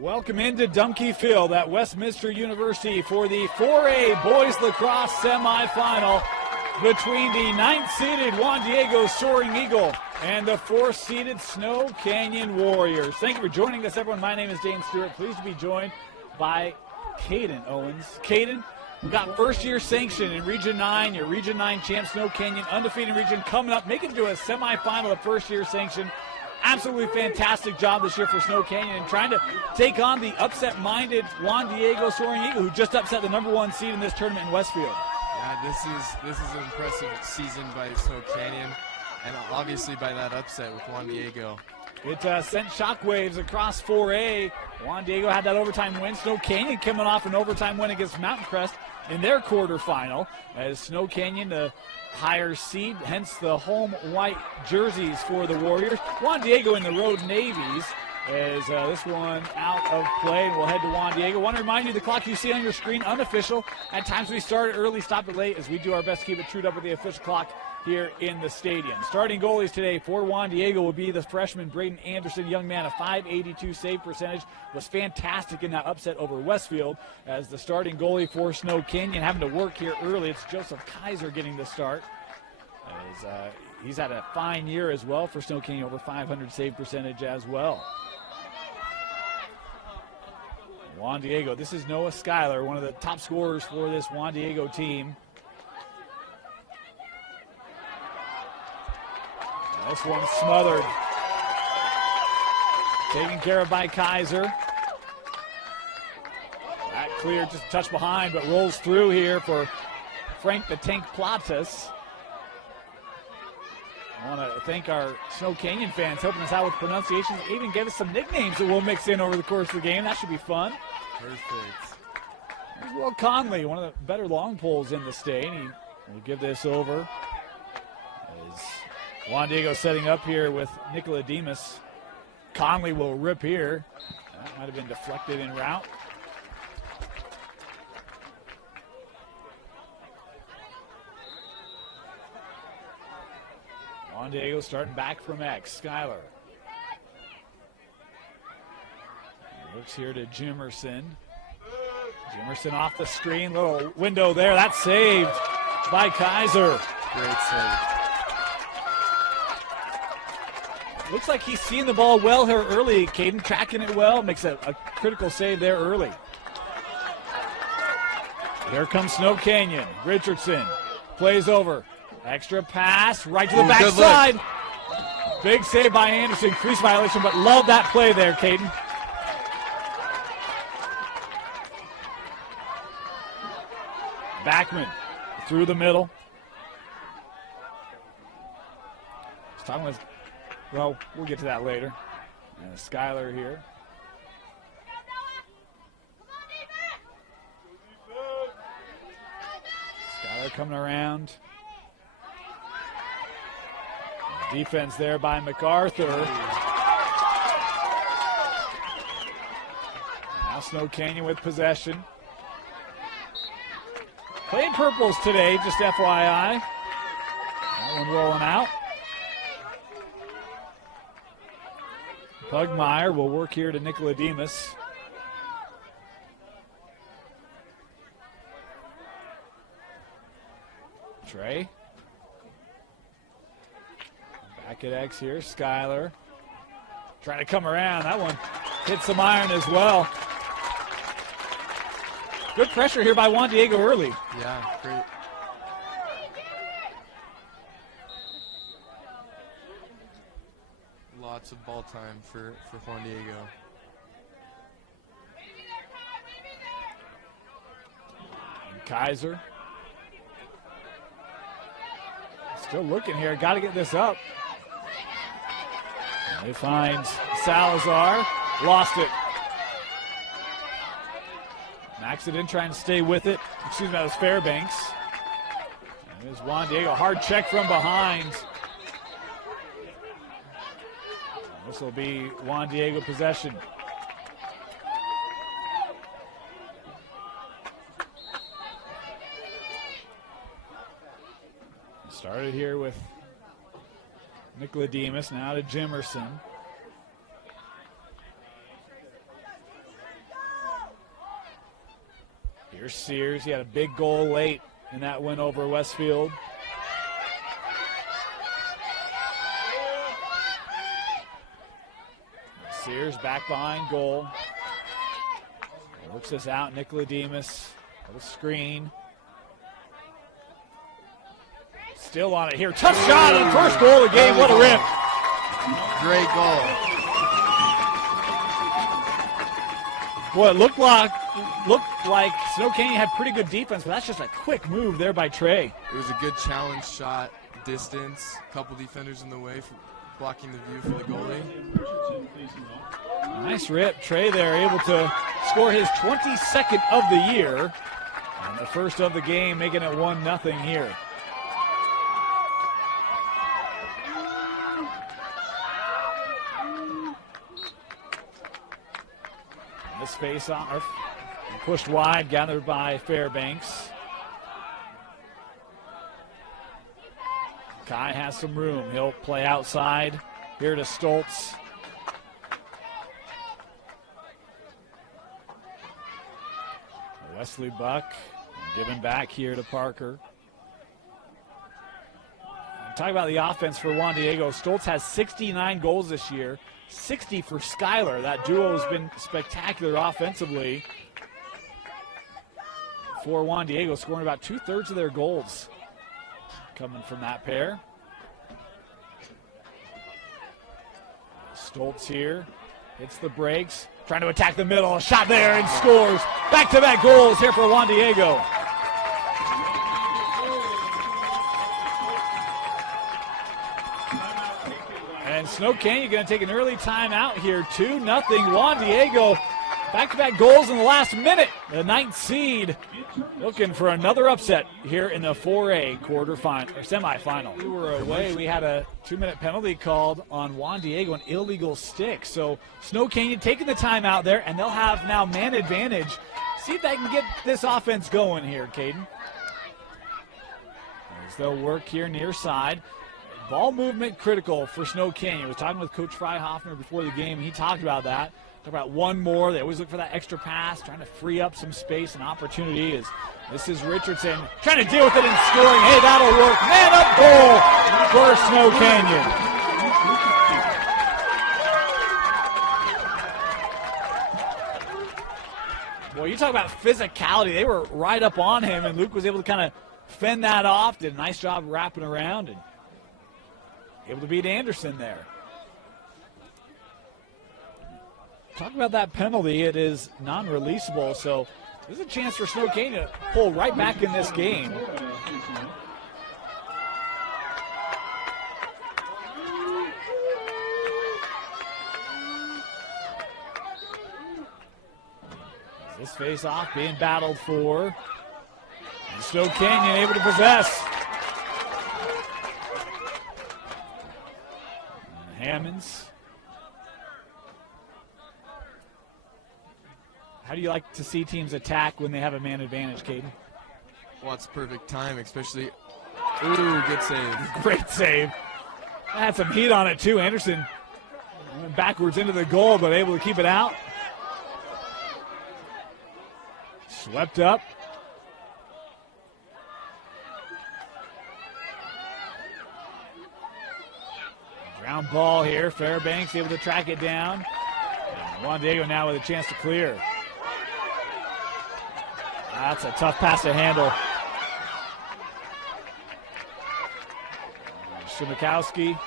Welcome into Dumke Field at Westminster University for the 4A Boys Lacrosse semifinal between the 9th-seeded Juan Diego Soaring Eagle and the 4th-seeded Snow Canyon Warriors. Thank you for joining us, everyone. My name is Dane Stewart. Pleased to be joined by Caden Owens. Caden, we got first-year sanction in Region 9. Your Region 9 champ, Snow Canyon, undefeated region, coming up, making it to a semifinal of first-year sanction. Absolutely fantastic job this year for Snow Canyon and trying to take on the upset-minded Juan Diego Soaring Eagle, who just upset the #1 seed in this tournament in Westfield. Yeah, this is an impressive season by Snow Canyon, and obviously by that upset with Juan Diego. It sent shockwaves across 4A. Juan Diego had that overtime win. Snow Canyon coming off an overtime win against Mountain Crest in their quarterfinal, as Snow Canyon, the higher seed, hence the home white jerseys for the Warriors. Juan Diego in the road navies, as this one out of play, and we'll head to Juan Diego. Want to remind you, the clock you see on your screen, unofficial. At times we start it early, stop it late, as we do our best to keep it trued up with the official clock here in the stadium. Starting goalies today for Juan Diego will be the freshman Braden Anderson, young man, a .582 save percentage, was fantastic in that upset over Westfield. As the starting goalie for Snow Canyon having to work here early, it's Joseph Kaiser getting the start. As he's had a fine year as well for Snow Canyon, over 500 save percentage as well. Juan Diego, this is Noah Schuyler, one of the top scorers for this Juan Diego team. This one's smothered. Taken care of by Kaiser. That clear, just a touch behind, but rolls through here for Frank the Tank Platas. I want to thank our Snow Canyon fans helping us out with pronunciations. They even gave us some nicknames that we'll mix in over the course of the game. That should be fun. Perfect. There's Will Conley, one of the better long poles in the state. He will give this over. As Juan Diego setting up here with Nicola Demas. Conley will rip here. That might have been deflected en route. Juan Diego starting back from X. Schuyler. Looks here to Jimerson. Jimerson off the screen. Little window there. That's saved by Kaiser. Great save. Looks like he's seeing the ball well here early. Caden tracking it well. Makes a critical save there early. Here comes Snow Canyon. Richardson plays over. Extra pass right to the backside. Big save by Anderson. Crease violation, but love that play there, Caden. Backman through the middle. He's talking with, well, we'll get to that later. And Schuyler here. Schuyler coming around. Defense there by MacArthur. Now Snow Canyon with possession. Playing purples today, just FYI. That one rolling out. Pugmire will work here to Nicola Demas. Trey. Back at X here, Schuyler. Trying to come around. That one hits some iron as well. Good pressure here by Juan Diego early. Yeah, great. Lots of ball time for Juan Diego. And Kaiser. Still looking here. Got to get this up. He finds Salazar. Lost it. Accident trying to stay with it. Excuse me, that was Fairbanks. And there's Juan Diego. Hard check from behind. This will be Juan Diego possession. Started here with Nicola Demas, now to Jimerson. Here's Sears. He had a big goal late in that win over Westfield. Sears back behind goal. Works this out. Nicolademus. Little screen. Still on it here. Tough shot on first goal of the game. What a rip. Great goal. Boy, it looked like Snow Canyon had pretty good defense, but that's just a quick move there by Trey. It was a good challenge shot, distance, a couple defenders in the way for blocking the view for the goalie. Nice rip. Trey there able to score his 22nd of the year. And the first of the game, making it 1-0 here. This face-off pushed wide, gathered by Fairbanks. Kai has some room. He'll play outside. Here to Stoltz. Wesley Buck giving back here to Parker. Talk about the offense for Juan Diego. Stoltz has 69 goals this year, 60 for Schuyler. That duo has been spectacular offensively for Juan Diego, scoring about 2/3 of their goals coming from that pair. Stoltz here, hits the brakes, trying to attack the middle, shot there and scores. Back-to-back goals here for Juan Diego. And Snow Canyon going to take an early timeout here, 2-0. Juan Diego, back-to-back goals in the last minute. The 9th seed looking for another upset here in the 4A quarterfinal or semifinal. We were away. We had a 2-minute penalty called on Juan Diego, an illegal stick. So Snow Canyon taking the timeout there, and they'll have now man advantage. See if they can get this offense going here, Caden. As they'll work here near side. Ball movement critical for Snow Canyon. I was talking with Coach Freihoffner before the game, and he talked about that. Talk about one more. They always look for that extra pass, trying to free up some space and opportunity. As this is Richardson trying to deal with it and scoring. Hey, that'll work. Man up goal for Snow Canyon. Boy, you talk about physicality. They were right up on him, and Luke was able to kind of fend that off. Did a nice job wrapping around and able to beat Anderson there. Talk about that penalty. It is non-releasable, so there's a chance for Snow Canyon to pull right back in this game. This face-off being battled for. And Snow Canyon able to possess. Hammonds. How do you like to see teams attack when they have a man advantage, Caden? Well, it's perfect time, especially. Ooh, good save. Great save. Had some heat on it, too. Anderson went backwards into the goal, but able to keep it out. Swept up. Ground ball here. Fairbanks able to track it down. And Juan Diego now with a chance to clear. That's a tough pass to handle. Shimakowski.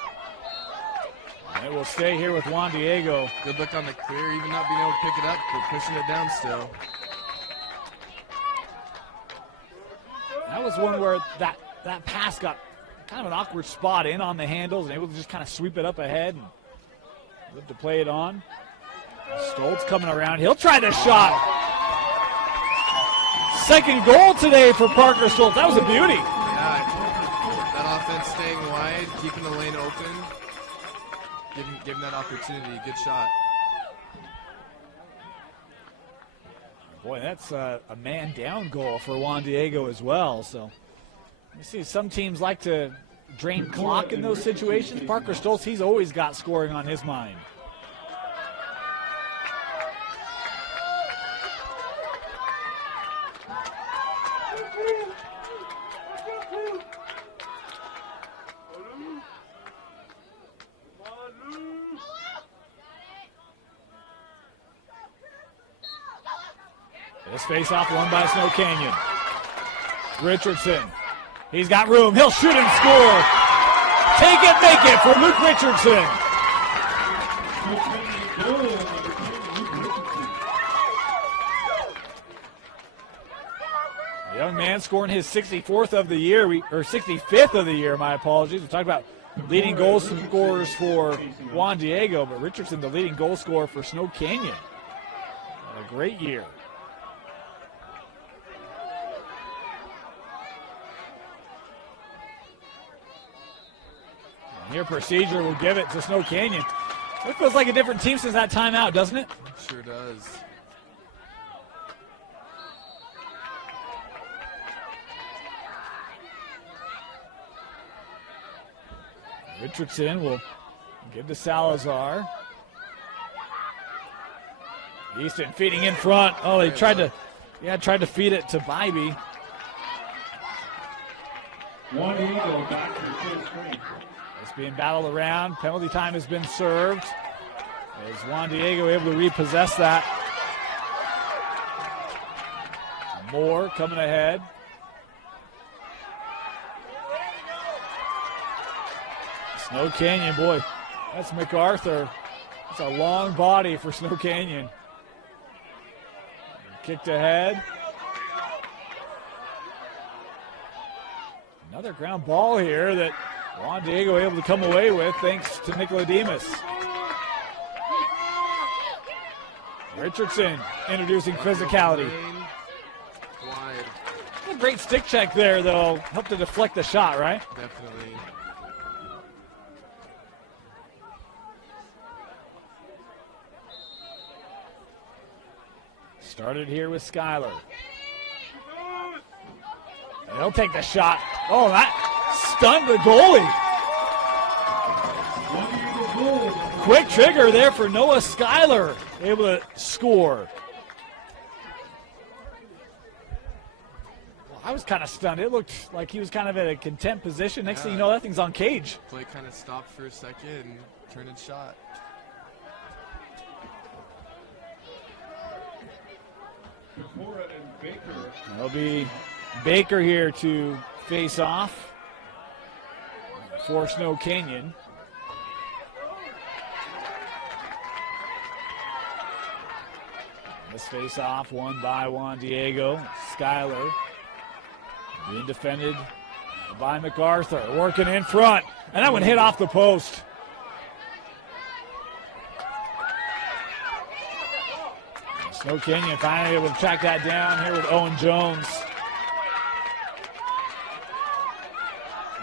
And it will stay here with Juan Diego. Good look on the clear, even not being able to pick it up, but pushing it down still. That was one where that pass got kind of an awkward spot in on the handles and able to just kind of sweep it up ahead and live to play it on. Stoltz coming around. He'll try the shot. Second goal today for Parker Stoltz. That was a beauty. Yeah, that offense staying wide, keeping the lane open, giving that opportunity. Good shot. Boy, that's a man down goal for Juan Diego as well. So you see some teams like to drain clock in those situations. Parker Stoltz, he's always got scoring on his mind. This face-off won by Snow Canyon. Richardson. He's got room. He'll shoot and score. Take it, make it for Luke Richardson. A young man scoring his 64th of the year, or 65th of the year, my apologies. We talked about leading goal scorers for Juan Diego, but Richardson, the leading goal scorer for Snow Canyon. A great year. Here, Procedure will give it to Snow Canyon. It feels like a different team since that timeout, doesn't it? Sure does. Richardson will give to Salazar. Easton feeding in front. Oh, they tried to feed it to Bybee. Juan Diego back to the full screen. It's being battled around. Penalty time has been served. Is Juan Diego able to repossess that? Moore coming ahead. Snow Canyon, boy, that's MacArthur. It's a long body for Snow Canyon. Kicked ahead. Another ground ball here that Juan Diego able to come away with thanks to Nicolodimus. Richardson introducing physicality. Wide. A great stick check there, though. Helped to deflect the shot, right? Definitely. Started here with Skyler. He'll take the shot. Oh, that stunned the goalie. Quick trigger there for Noah Skyler. Able to score. Well, I was kind of stunned. It looked like he was kind of at a content position. Next thing you know, that thing's on cage. Play kind of stopped for a second and turned and shot. It'll be Baker here to face off for Snow Canyon. This face off won by Juan Diego. Skyler being defended by MacArthur, working in front, and that one hit off the post. Snow Canyon finally able to track that down here with Owen Jones.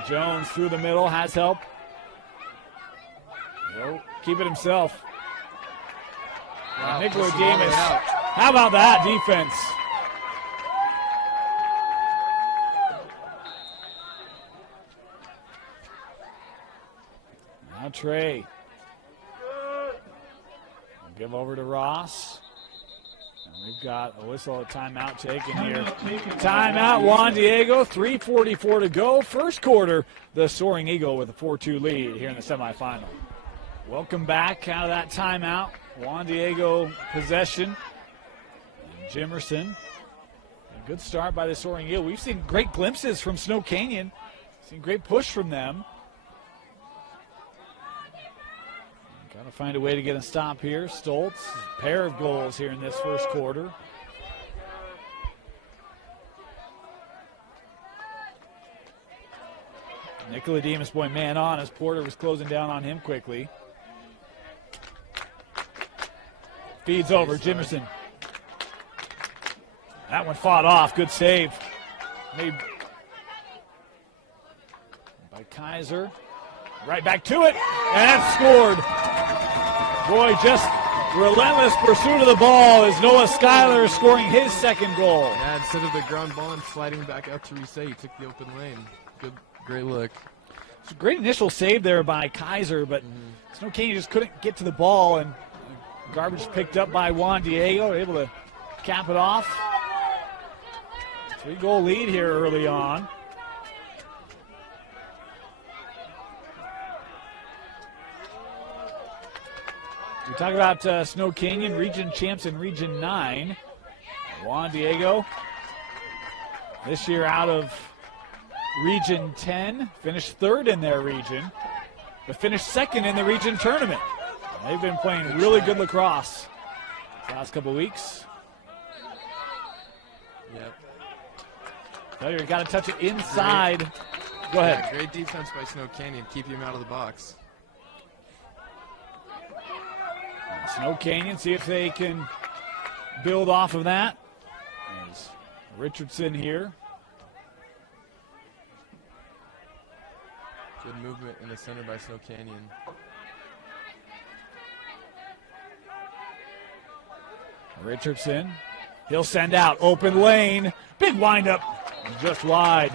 Jones through the middle, has help. He'll keep it himself. Wow, Nicolodimus. How about that defense? Now Trey. We'll give over to Ross. We've got a whistle, a timeout taken here. Timeout, Juan Diego, 3:44 to go. First quarter, the Soaring Eagle with a 4-2 lead here in the semifinal. Welcome back out of that timeout. Juan Diego possession. And Jimerson. A good start by the Soaring Eagle. We've seen great glimpses from Snow Canyon. Seen great push from them. Got to find a way to get a stop here. Stoltz, pair of goals here in this first quarter. Nicolodimus, boy, man on as Porter was closing down on him quickly. Feeds over, Jimerson. That one fought off, good save. Made by Kaiser. Right back to it, and scored. Boy, just relentless pursuit of the ball as Noah Skyler scoring his second goal. Yeah, instead of the ground ball and sliding back out to reset, he took the open lane. Good, great look. It's a great initial save there by Kaiser, but Snow Canyon just couldn't get to the ball, and garbage picked up by Juan Diego, able to cap it off. 3-goal lead here early on. We talk about Snow Canyon, region champs in Region 9. Juan Diego, this year out of Region 10, finished third in their region, but finished second in the region tournament. They've been playing really good lacrosse the last couple weeks. Yep. So you got to touch it inside. Go ahead. Yeah, great defense by Snow Canyon, keeping him out of the box. Snow Canyon, see if they can build off of that. There's Richardson here. Good movement in the center by Snow Canyon. Richardson, he'll send out, open lane, big windup, just wide.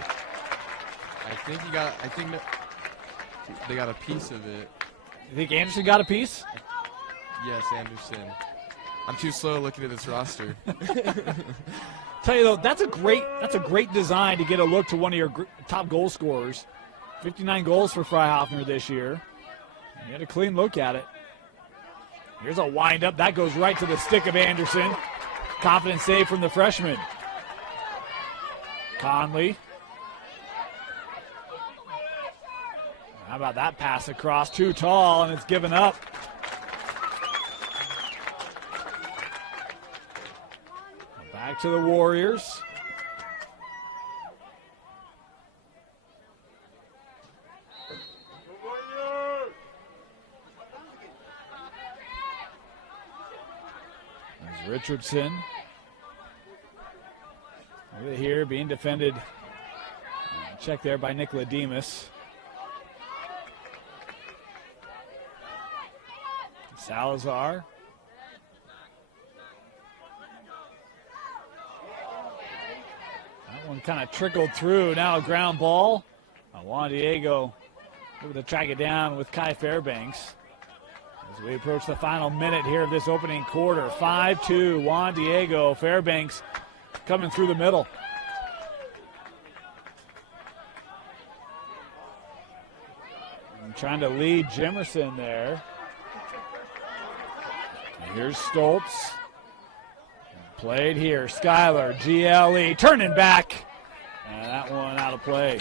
I think they got a piece of it. You think Anderson got a piece? Yes, Anderson. I'm too slow looking at this roster. Tell you though, that's a great design to get a look to one of your top goal scorers. 59 goals for Freihafner this year. You had a clean look at it. Here's a windup that goes right to the stick of Anderson. Confident save from the freshman. Conley. How about that pass across? Too tall, and it's given up. Back to the Warriors. There's Richardson. Over here being defended. Check there by Nicola Demas. Salazar. That one kind of trickled through. Now a ground ball. Juan Diego able to track it down with Kai Fairbanks. As we approach the final minute here of this opening quarter. 5-2, Juan Diego. Fairbanks coming through the middle. And trying to lead Jimerson there. And here's Stoltz. Played here. Schuyler, GLE, turning back. And that one out of play.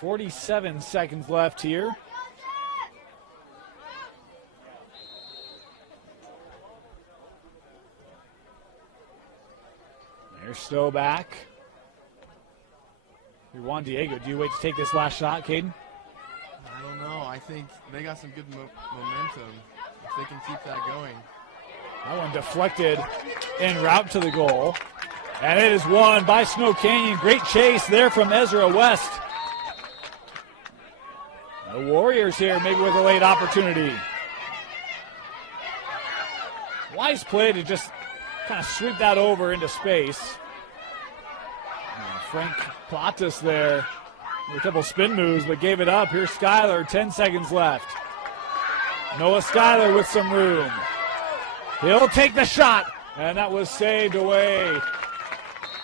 47 seconds left here. There's Stowe back. Juan Diego, do you wait to take this last shot, Caden? I don't know. I think they got some good momentum. If they can keep that going. That one deflected en route to the goal. And it is won by Snow Canyon. Great chase there from Ezra West. The Warriors here maybe with a late opportunity. Wise play to just kind of sweep that over into space. Frank Platas there with a couple spin moves, but gave it up. Here's Schuyler, 10 seconds left. Noah Schuyler with some room. He'll take the shot, and that was saved away.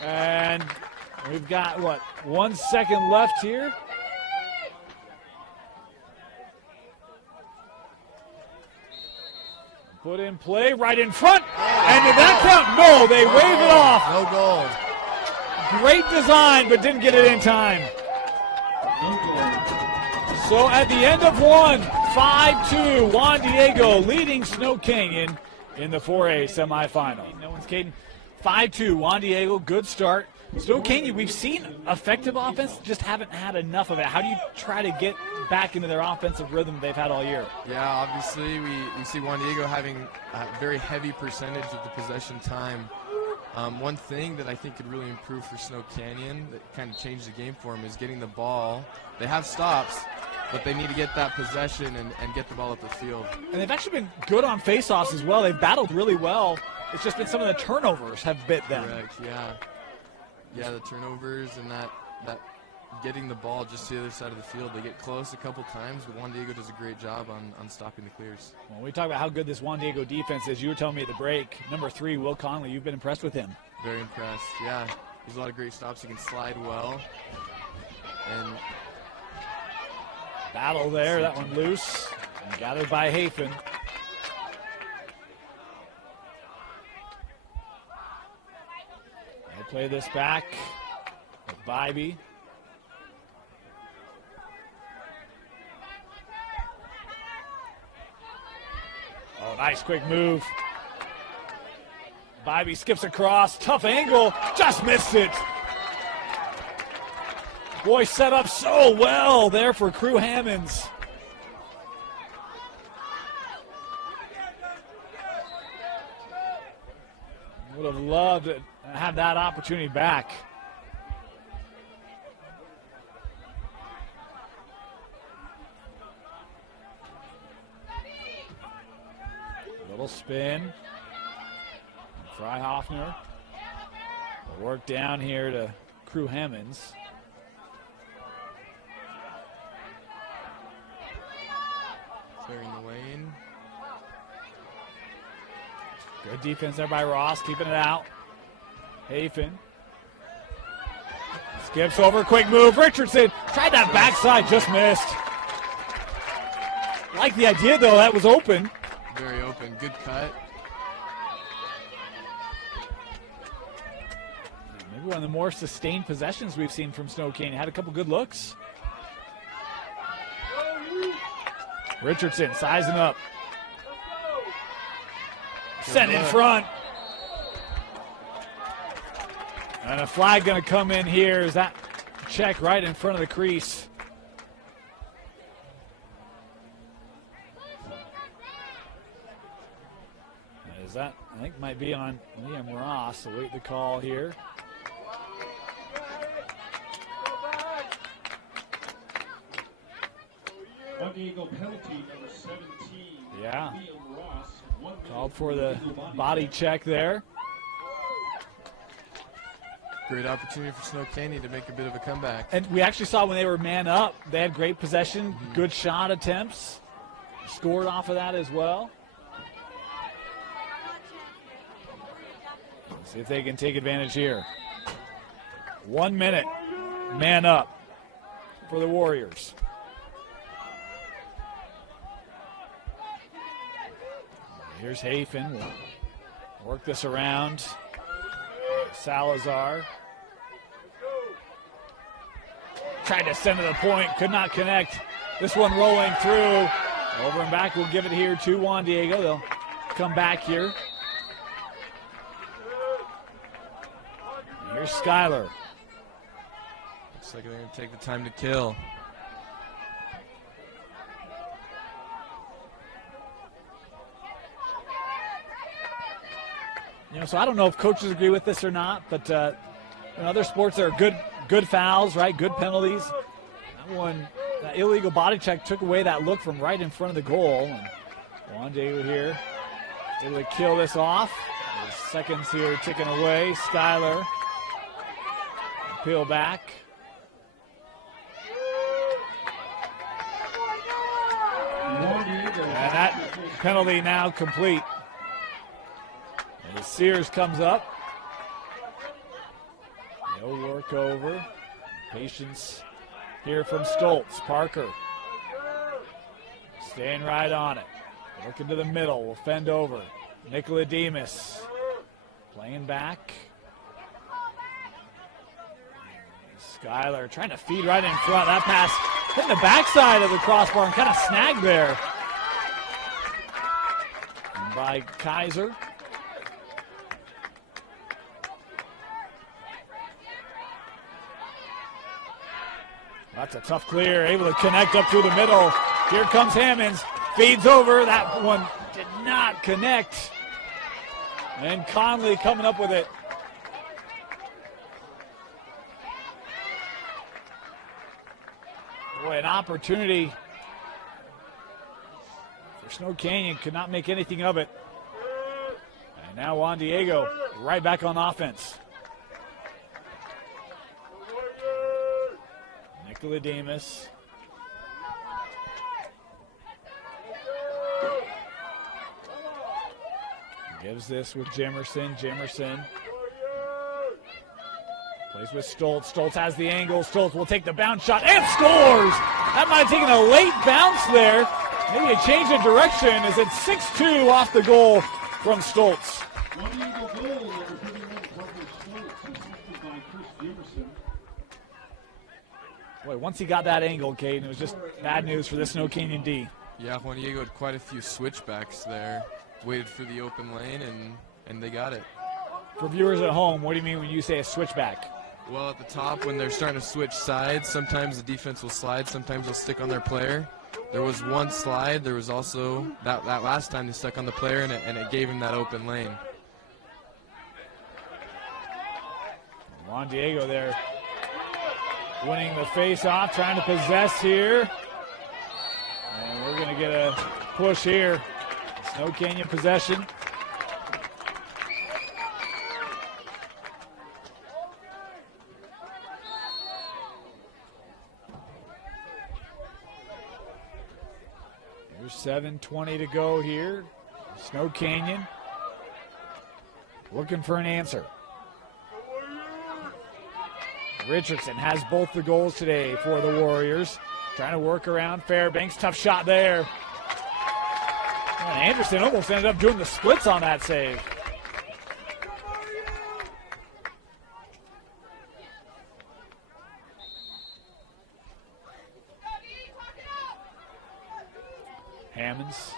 And we've got, 1 second left here? Put in play right in front. And did that count? No, they wave it off. No goal. Great design, but didn't get it in time. So at the end of one, 5-2, Juan Diego leading Snow Canyon in the 4A semifinal. No one's Caden. 5-2, Juan Diego, good start. Snow Canyon, we've seen effective offense, just haven't had enough of it. How do you try to get back into their offensive rhythm they've had all year? Yeah, obviously we see Juan Diego having a very heavy percentage of the possession time. One thing that I think could really improve for Snow Canyon that kind of changed the game for them is getting the ball. They have stops, but they need to get that possession and get the ball up the field. And they've actually been good on faceoffs as well. They've battled really well. It's just been some of the turnovers have bit them. Correct, yeah. Yeah, the turnovers and that getting the ball just to the other side of the field. They get close a couple times, but Juan Diego does a great job on stopping the clears. When we talk about how good this Juan Diego defense is, you were telling me at the break, number 3, Will Conley, you've been impressed with him. Very impressed, yeah. There's a lot of great stops. He can slide well. And battle there, that one loose. And gathered by Hafen. They play this back with Bybee. Oh, nice quick move. Bybee skips across, tough angle, just missed it. Boy, set up so well there for Crew Hammonds. Would have loved to have that opportunity back. Little spin. Freihoffner. Work down here to Crew Hammonds. clearing the lane. Good defense there by Ross, keeping it out. Hafen. Skips over, quick move. Richardson tried that backside, just missed. Like the idea, though, that was open. Very open, good cut. Maybe one of the more sustained possessions we've seen from Snow Canyon. Had a couple good looks. Richardson sizing up. Sent in front. And a flag going to come in here. Is that check right in front of the crease? Is that, I think, might be on Liam Ross. Await the call here. Juan Diego penalty number 17. Yeah. Liam Ross. Called for the body check there. Great opportunity for Snow Canyon to make a bit of a comeback. And we actually saw when they were man up, they had great possession, good shot attempts. Scored off of that as well. Let's see if they can take advantage here. 1 minute, man up for the Warriors. Here's Hafen. We'll work this around. Salazar. Tried to send to the point, could not connect. This one rolling through. Over and back, we'll give it here to Juan Diego. They'll come back here. Here's Skyler. Looks like they're going to take the time to kill. You know, so I don't know if coaches agree with this or not, but in other sports there are good fouls, right? Good penalties. That one, that illegal body check took away that look from right in front of the goal. And Juan Diego here able to kill this off. There's seconds here ticking away. Skyler peel back. And that penalty now complete. As Sears comes up. No work over. Patience here from Stoltz. Parker staying right on it. Looking to the middle. Will fend over. Nicola Demas playing back. Skyler trying to feed right in front. That pass hitting the backside of the crossbar and kind of snagged there. And by Kaiser. That's a tough clear, able to connect up through the middle. Here comes Hammonds, feeds over. That one did not connect. And Conley coming up with it. Boy, an opportunity for Snow Canyon, could not make anything of it. And now Juan Diego right back on offense. Nicodemus. Gives this with Jimerson. Jimerson plays with Stoltz. Stoltz has the angle. Stoltz will take the bounce shot and scores! That might have taken a late bounce there. Maybe a change of direction as it's 6-2 off the goal from Stoltz. Juan Diego goal, number 31, Parker Stoltz, assisted by Chris Jimerson. Boy, once he got that angle, Caden, it was just bad news for the Snow Canyon D. Yeah, Juan Diego had quite a few switchbacks there. Waited for the open lane, and they got it. For viewers at home, what do you mean when you say a switchback? Well, at the top, when they're starting to switch sides, sometimes the defense will slide, sometimes they'll stick on their player. There was one slide. There was also that last time they stuck on the player, and it gave him that open lane. Juan Diego there winning the face-off, trying to possess here. And we're going to get a push here. Snow Canyon possession. There's 7:20 to go here. Snow Canyon looking for an answer. Richardson has both the goals today for the Warriors. Trying to work around Fairbanks. Tough shot there. And Anderson almost ended up doing the splits on that save. Hammonds.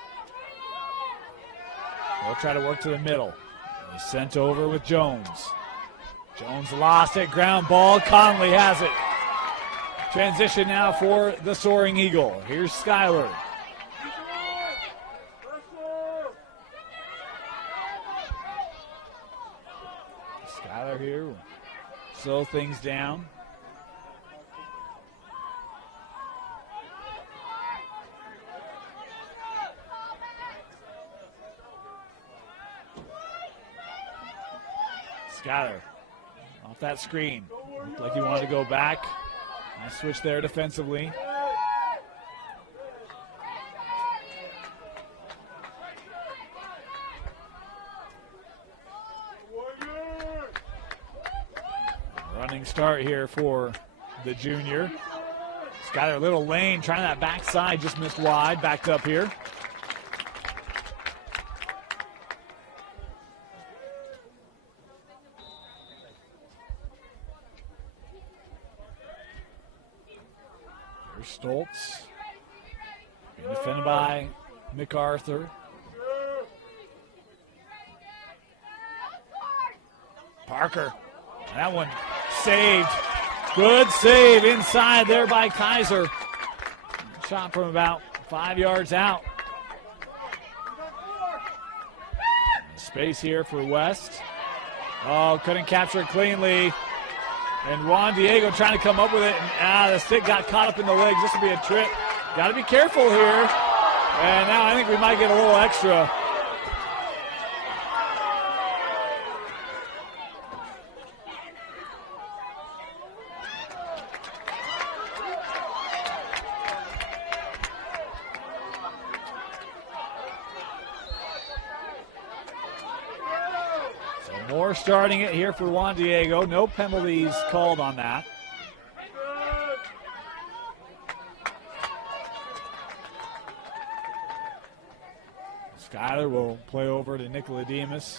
They'll try to work to the middle. He's sent over with Jones. Jones lost it. Ground ball. Conley has it. Transition now for the Soaring Eagle. Here's Skyler. Skyler here will slow things down. Skyler off that screen. Looked like he wanted to go back. Nice switch there defensively. Running start here for the junior. Skyler, little lane, trying that backside, just missed wide, backed up here. Stoltz, being defended by MacArthur. Parker, that one saved. Good save inside there by Kaiser. Shot from about 5 yards out. Space here for West. Oh, couldn't capture it cleanly. And Juan Diego trying to come up with it. And, the stick got caught up in the legs. This will be a trip. Got to be careful here. And now I think we might get a little extra. Moore starting it here for Juan Diego. No penalties called on that. Skyler will play over to Nicodemus.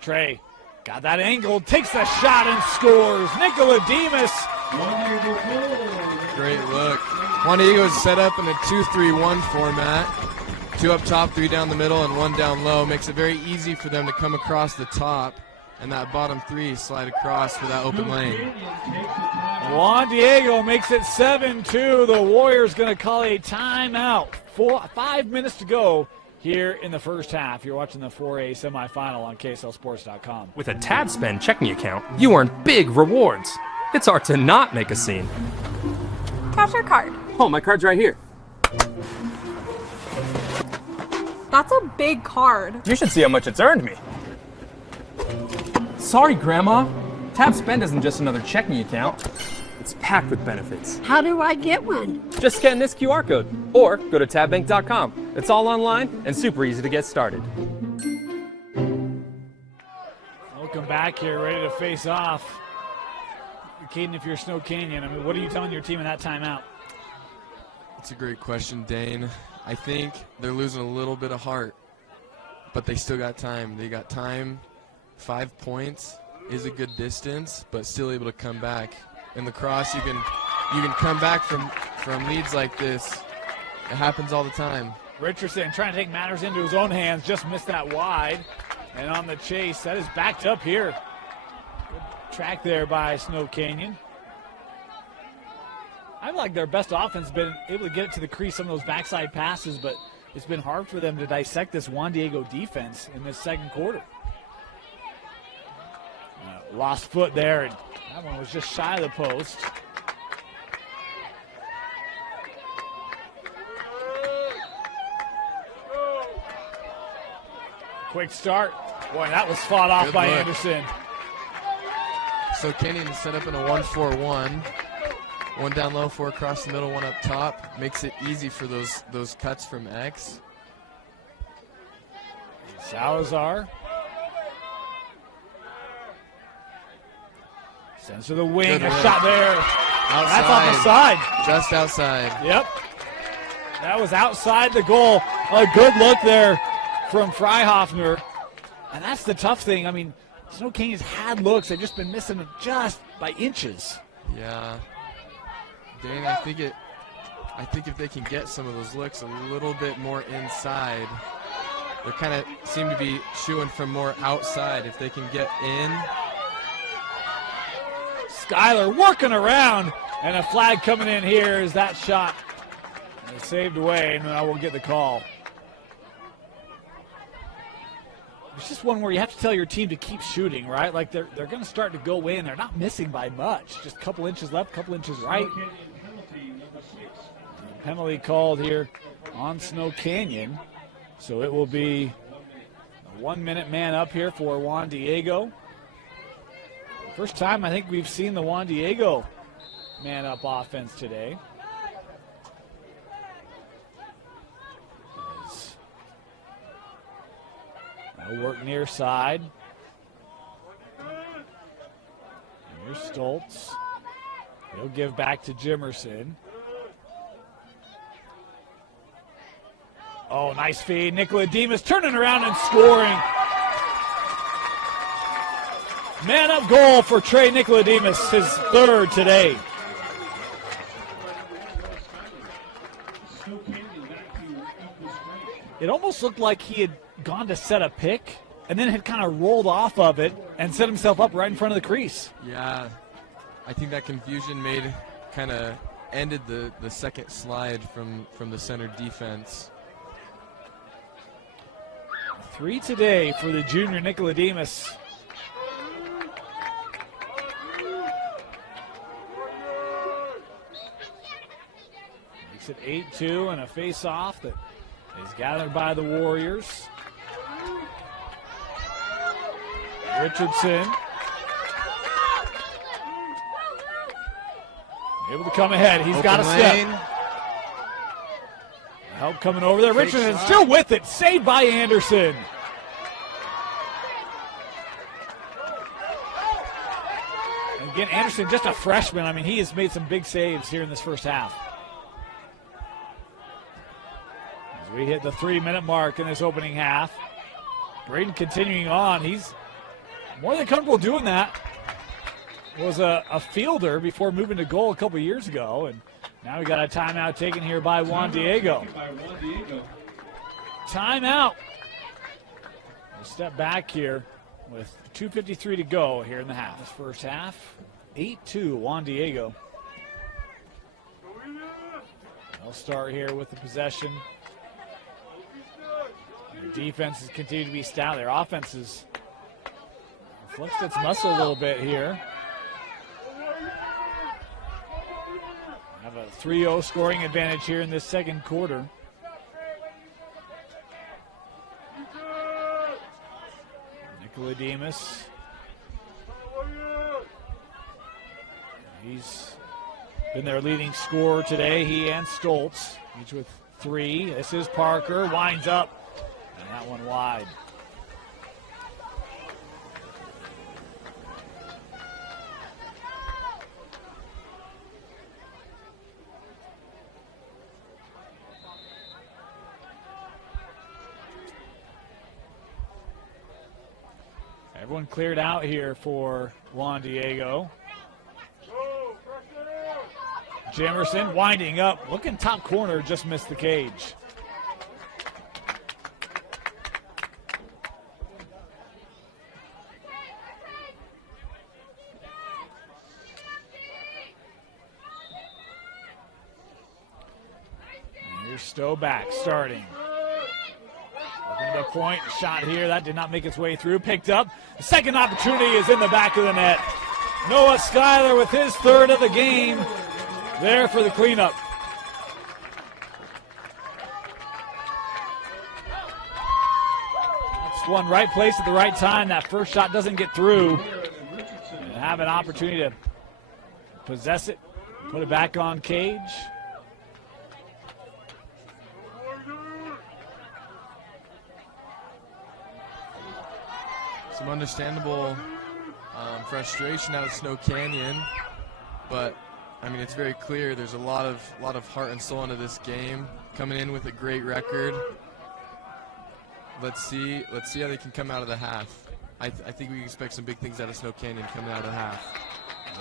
Trey got that angle, takes the shot and scores. Nicodemus. Great look. Juan Diego is set up in a 2-3-1 format. 2 up top, 3 down the middle, and 1 down low. Makes it very easy for them to come across the top, and that bottom 3 slide across for that open lane. Juan Diego makes it 7-2. The Warriors going to call a timeout. 5 minutes to go here in the first half. You're watching the 4A semifinal on KSLSports.com. With a TabSpend checking account, you earn big rewards. It's hard to not make a scene. Cash or card? Oh, my card's right here. That's a big card. You should see how much it's earned me. Sorry, Grandma. Tab Spend isn't just another checking account. It's packed with benefits. How do I get one? Just scan this QR code or go to tabbank.com. It's all online and super easy to get started. Welcome back here, ready to face off. Caden, if you're Snow Canyon, I mean, what are you telling your team in that timeout? It's a great question, Dane. I think they're losing a little bit of heart, but they still got time. They got time. 5 points is a good distance, but still able to come back. In lacrosse, you can come back from leads like this. It happens all the time. Richardson trying to take matters into his own hands, just missed that wide. And on the chase, that is backed up here. Good track there by Snow Canyon. I feel like their best offense has been able to get it to the crease, some of those backside passes, but it's been hard for them to dissect this Juan Diego defense in this second quarter. Lost foot there, and that one was just shy of the post. Quick start. Boy, that was fought off by Anderson. So Canyon is set up in a 1-4-1. One down low, 4 across the middle, 1 up top. Makes it easy for those cuts from X. Salazar. Sends to the wing, a shot there. Outside. That's off the side. Just outside. Yep. That was outside the goal. A good look there from Freihofner. And that's the tough thing. I mean, Snow Canyon's had looks. They've just been missing them just by inches. Yeah. Dane, I think if they can get some of those looks a little bit more inside, they kind of seem to be shooing from more outside. If they can get in. Skyler working around, and a flag coming in here is that shot. And it's saved away, and now we'll get the call. It's just one where you have to tell your team to keep shooting, right? Like they're going to start to go in. They're not missing by much. Just a couple inches left, a couple inches right. Penalty called here on Snow Canyon. So it will be a 1-minute man up here for Juan Diego. First time I think we've seen the Juan Diego man up offense today. No work near side. Here's Stoltz. He'll give back to Jimerson. Oh, nice feed. Nicolademus turning around and scoring. Man up goal for Trey Nicolademus, his third today. It almost looked like he had gone to set a pick and then had kind of rolled off of it and set himself up right in front of the crease. Yeah, I think that confusion kind of ended the second slide from the center defense. 3 today for the junior Nicolademus. Makes it 8-2 and a face-off that is gathered by the Warriors. Richardson able to come ahead. He's got a step. Help coming over there. Richardson still with it. Saved by Anderson. And again, Anderson, just a freshman. I mean, he has made some big saves here in this first half. As we hit the 3-minute mark in this opening half. Braden continuing on. He's more than comfortable doing that. Was a fielder before moving to goal a couple years ago, and now we got a timeout taken here by Juan Diego. Timeout. We'll step back here with 2:53 to go here in the half. This first half, 8-2 Juan Diego. They'll start here with the possession. Their defenses continue to be stout. Their offenses flexed its muscle a little bit here. Have a 3-0 scoring advantage here in this second quarter. Demas. He's been their leading scorer today, he and Stoltz, each with 3. This is Parker, winds up, and that one wide. Everyone cleared out here for Juan Diego. Jimerson winding up, looking top corner, just missed the cage. And here's Stowe back, starting. Looking to the point, shot here, that did not make its way through, picked up. The second opportunity is in the back of the net. Noah Schuyler with his 3rd of the game. There for the cleanup. That's one right place at the right time. That first shot doesn't get through. And have an opportunity to possess it, put it back on cage. Some understandable frustration out of Snow Canyon, but I mean, it's very clear there's a lot of heart and soul into this game. Coming in with a great record. Let's see how they can come out of the half. I think we can expect some big things out of Snow Canyon coming out of the half.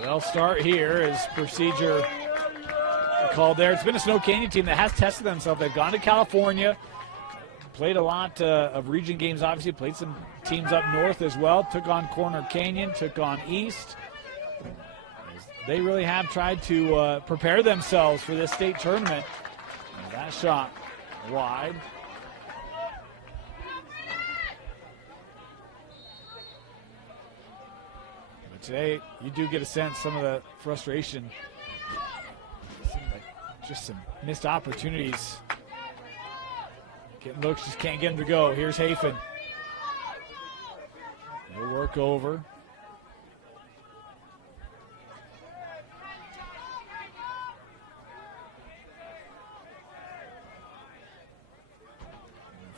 They'll start here as procedure called there. It's been a Snow Canyon team that has tested themselves. They've gone to California, played a lot of region games, obviously, played some teams up north as well, took on Corner Canyon, took on East. They really have tried to prepare themselves for this state tournament. And that shot wide. But today, you do get a sense some of the frustration. Seems like just some missed opportunities. Getting looks, just can't get him to go. Here's Hafen. He'll work over.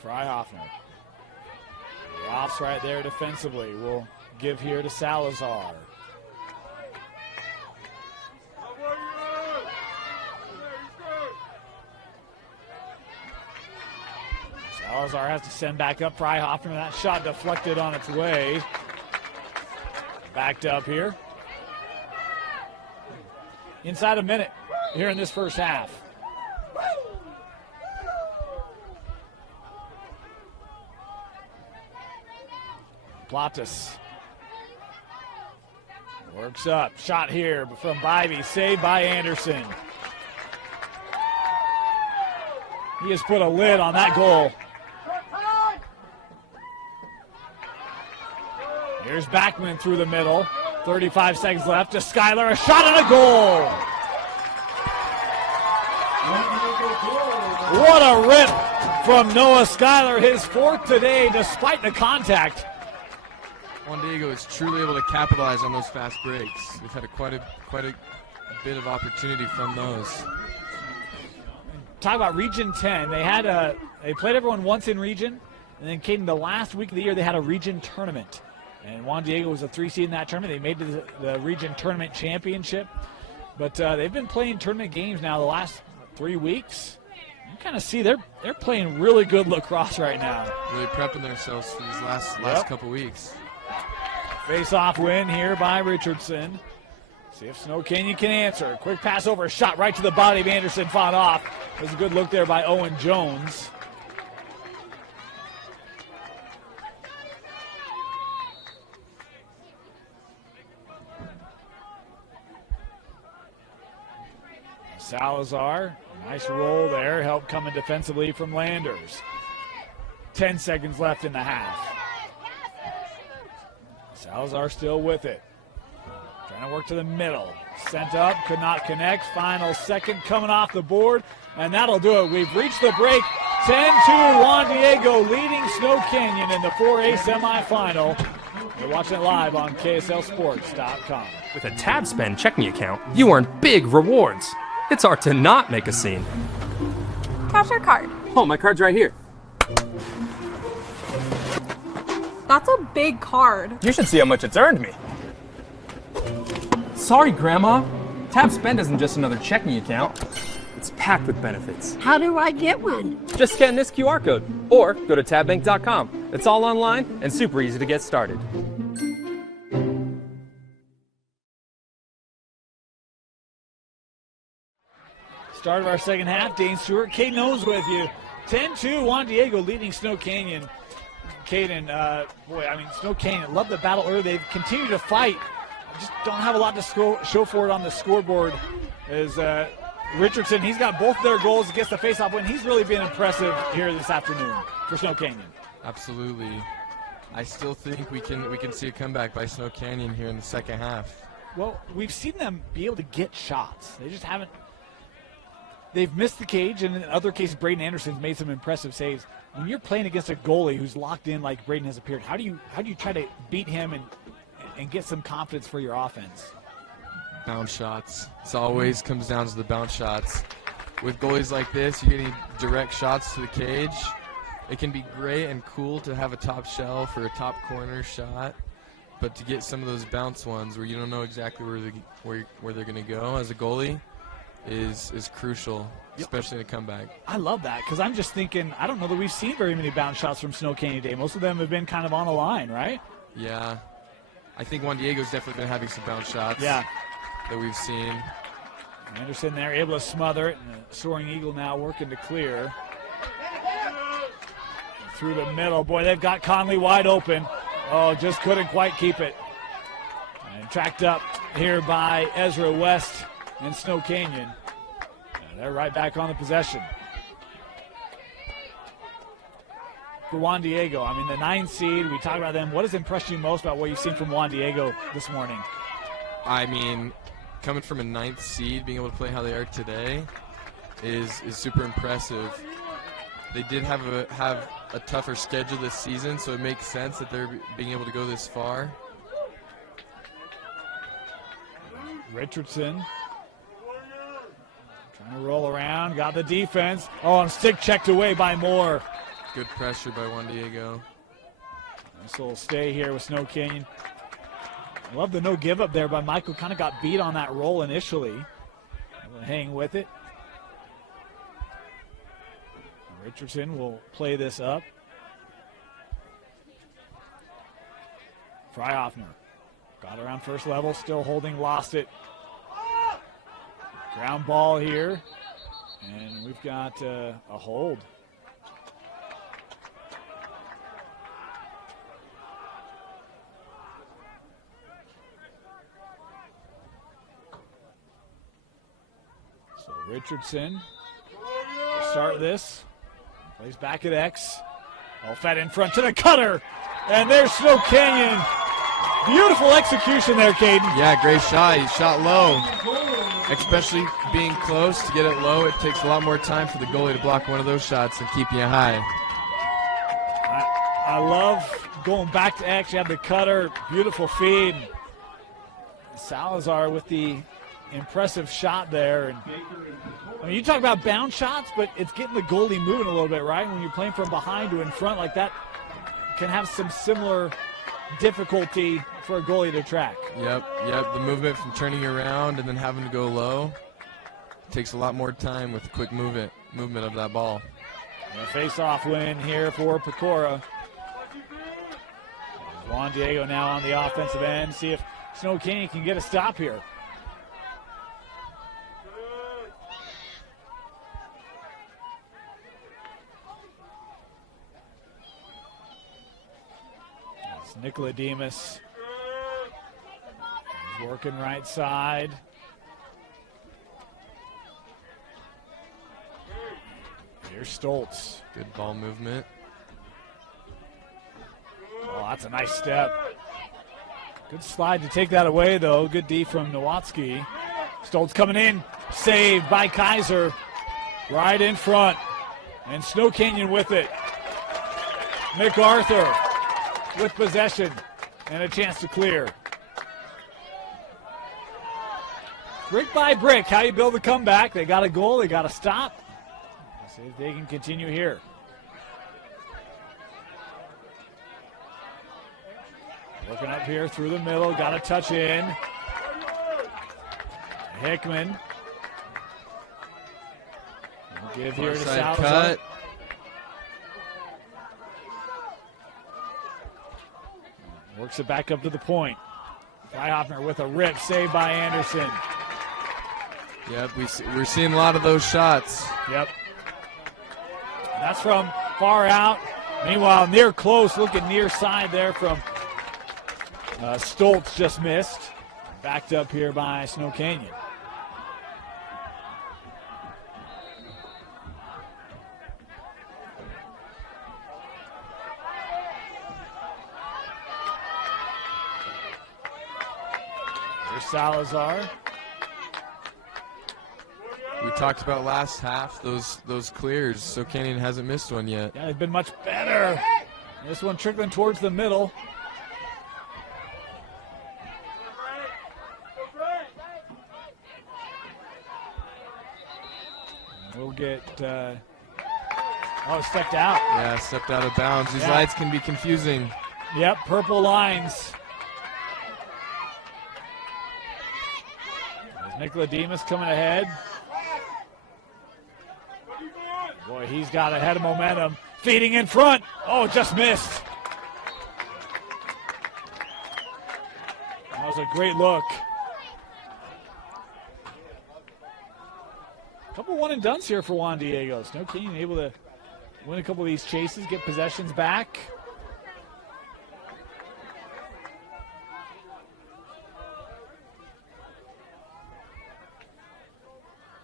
Freihoffner. The offs right there defensively. We'll give here to Salazar. Salazar has to send back up Freihoffner. That shot deflected on its way. Backed up here. Inside a minute here in this first half. Platas works up. Shot here from Bivey. Saved by Anderson. He has put a lid on that goal. Here's Backman through the middle. 35 seconds left to Schuyler. A shot and a goal. What a rip from Noah Schuyler. His 4th today despite the contact. Juan Diego is truly able to capitalize on those fast breaks. We've had quite a bit of opportunity from those. Talk about Region 10. They played everyone once in Region, and then came the last week of the year. They had a Region tournament, and Juan Diego was a 3 seed in that tournament. They made the Region tournament championship, but they've been playing tournament games now the last 3 weeks. You kind of see they're playing really good lacrosse right now. Really prepping themselves for these last couple weeks. Face-off win here by Richardson. See if Snow Canyon can answer. Quick pass over, shot right to the body of Anderson, fought off. There's a good look there by Owen Jones. Salazar, nice roll there. Help coming defensively from Landers. 10 seconds left in the half. Salazar still with it. Trying to work to the middle. Sent up, could not connect. Final second coming off the board, and that'll do it. We've reached the break. 10-2, Juan Diego leading Snow Canyon in the 4A semifinal. You're watching it live on KSLSports.com. With a Tab Spend checking account, you earn big rewards. It's hard to not make a scene. Cash or card? Oh, my card's right here. That's a big card. You should see how much it's earned me. Sorry, Grandma. Tab Spend isn't just another checking account. It's packed with benefits. How do I get one? Just scan this QR code or go to tabbank.com. It's all online and super easy to get started. Start of our second half. Dane Stewart, Caden Owens with you. 10-2, Juan Diego leading Snow Canyon. Caden, Snow Canyon, love the battle early. They've continued to fight. Just don't have a lot to show for it on the scoreboard. As Richardson, he's got both their goals, gets the faceoff win. He's really been impressive here this afternoon for Snow Canyon. Absolutely. I still think we can see a comeback by Snow Canyon here in the second half. Well, we've seen them be able to get shots. They just haven't. They've missed the cage, and in other cases, Braden Anderson's made some impressive saves. When you're playing against a goalie who's locked in like Braden has appeared, how do you try to beat him and get some confidence for your offense? Bounce shots. It always comes down to the bounce shots. With goalies like this, you're getting direct shots to the cage. It can be great and cool to have a top shelf or a top corner shot, but to get some of those bounce ones where you don't know exactly where they're going to go as a goalie is crucial, especially in a comeback. I love that because I'm just thinking, I don't know that we've seen very many bounce shots from Snow Canyon today. Most of them have been kind of on a line, right? Yeah. I think Juan Diego's definitely been having some bounce shots that we've seen. Anderson there able to smother it, and the Soaring Eagle now working to clear. Through the middle. Boy, they've got Conley wide open. Oh, just couldn't quite keep it. And tracked up here by Ezra West and Snow Canyon. And they're right back on the possession. For Juan Diego, I mean, the 9 seed, we talked about them. What has impressed you most about what you've seen from Juan Diego this morning? I mean, coming from a 9th seed, being able to play how they are today is super impressive. They did have a tougher schedule this season, so it makes sense that they're being able to go this far. Richardson trying to roll around, got the defense. Oh, and stick checked away by Moore. Good pressure by Juan Diego. This will stay here with Snow Canyon. I love the no give up there by Michael. Kind of got beat on that roll initially. Hang with it. Richardson will play this up. Freihoffner got around first level, still holding, lost it. Ground ball here, and we've got a hold. So Richardson will start this. Plays back at X. All fed in front to the cutter. And there's Snow Canyon. Beautiful execution there, Caden. Yeah, great shot. He shot low. Especially being close to get it low, it takes a lot more time for the goalie to block one of those shots and keep you high. I love going back to X. You have the cutter. Beautiful feed. Salazar with the impressive shot there. And I mean, you talk about bounce shots, but it's getting the goalie moving a little bit, right? When you're playing from behind to in front like that, can have some similar difficulty for a goalie to track. Yep. The movement from turning around and then having to go low takes a lot more time with the quick movement of that ball. And a face-off win here for Pecora. Juan Diego now on the offensive end. See if Snow Canyon can get a stop here. Nicola Demas working right side. Here's Stoltz. Good ball movement. Oh, that's a nice step. Good slide to take that away, though. Good D from Nowatzki. Stoltz coming in. Saved by Kaiser. Right in front. And Snow Canyon with it. MacArthur with possession. and a chance to clear. Brick by brick, how you build a comeback. They got a goal, they got to stop. See if they can continue here. Working up here through the middle, got a touch in. Hickman. Give here to Salazar. Cut. Works it back up to the point. Freihofner with a rip, saved by Anderson. Yep, we're seeing a lot of those shots. Yep. That's from far out. Meanwhile, near close, looking near side there from Stoltz, just missed. Backed up here by Snow Canyon. Here's Salazar. We talked about last half, those clears. So Canyon hasn't missed one yet. Yeah, they've been much better. This one trickling towards the middle. We'll get, stepped out. Yeah, stepped out of bounds. These lights can be confusing. Yep, purple lines. There's Nicoladimus coming ahead. Boy, he's got a head of momentum. Feeding in front. Oh, just missed. That was a great look. Couple one and dones here for Juan Diego. Snow Canyon able to win a couple of these chases, get possessions back.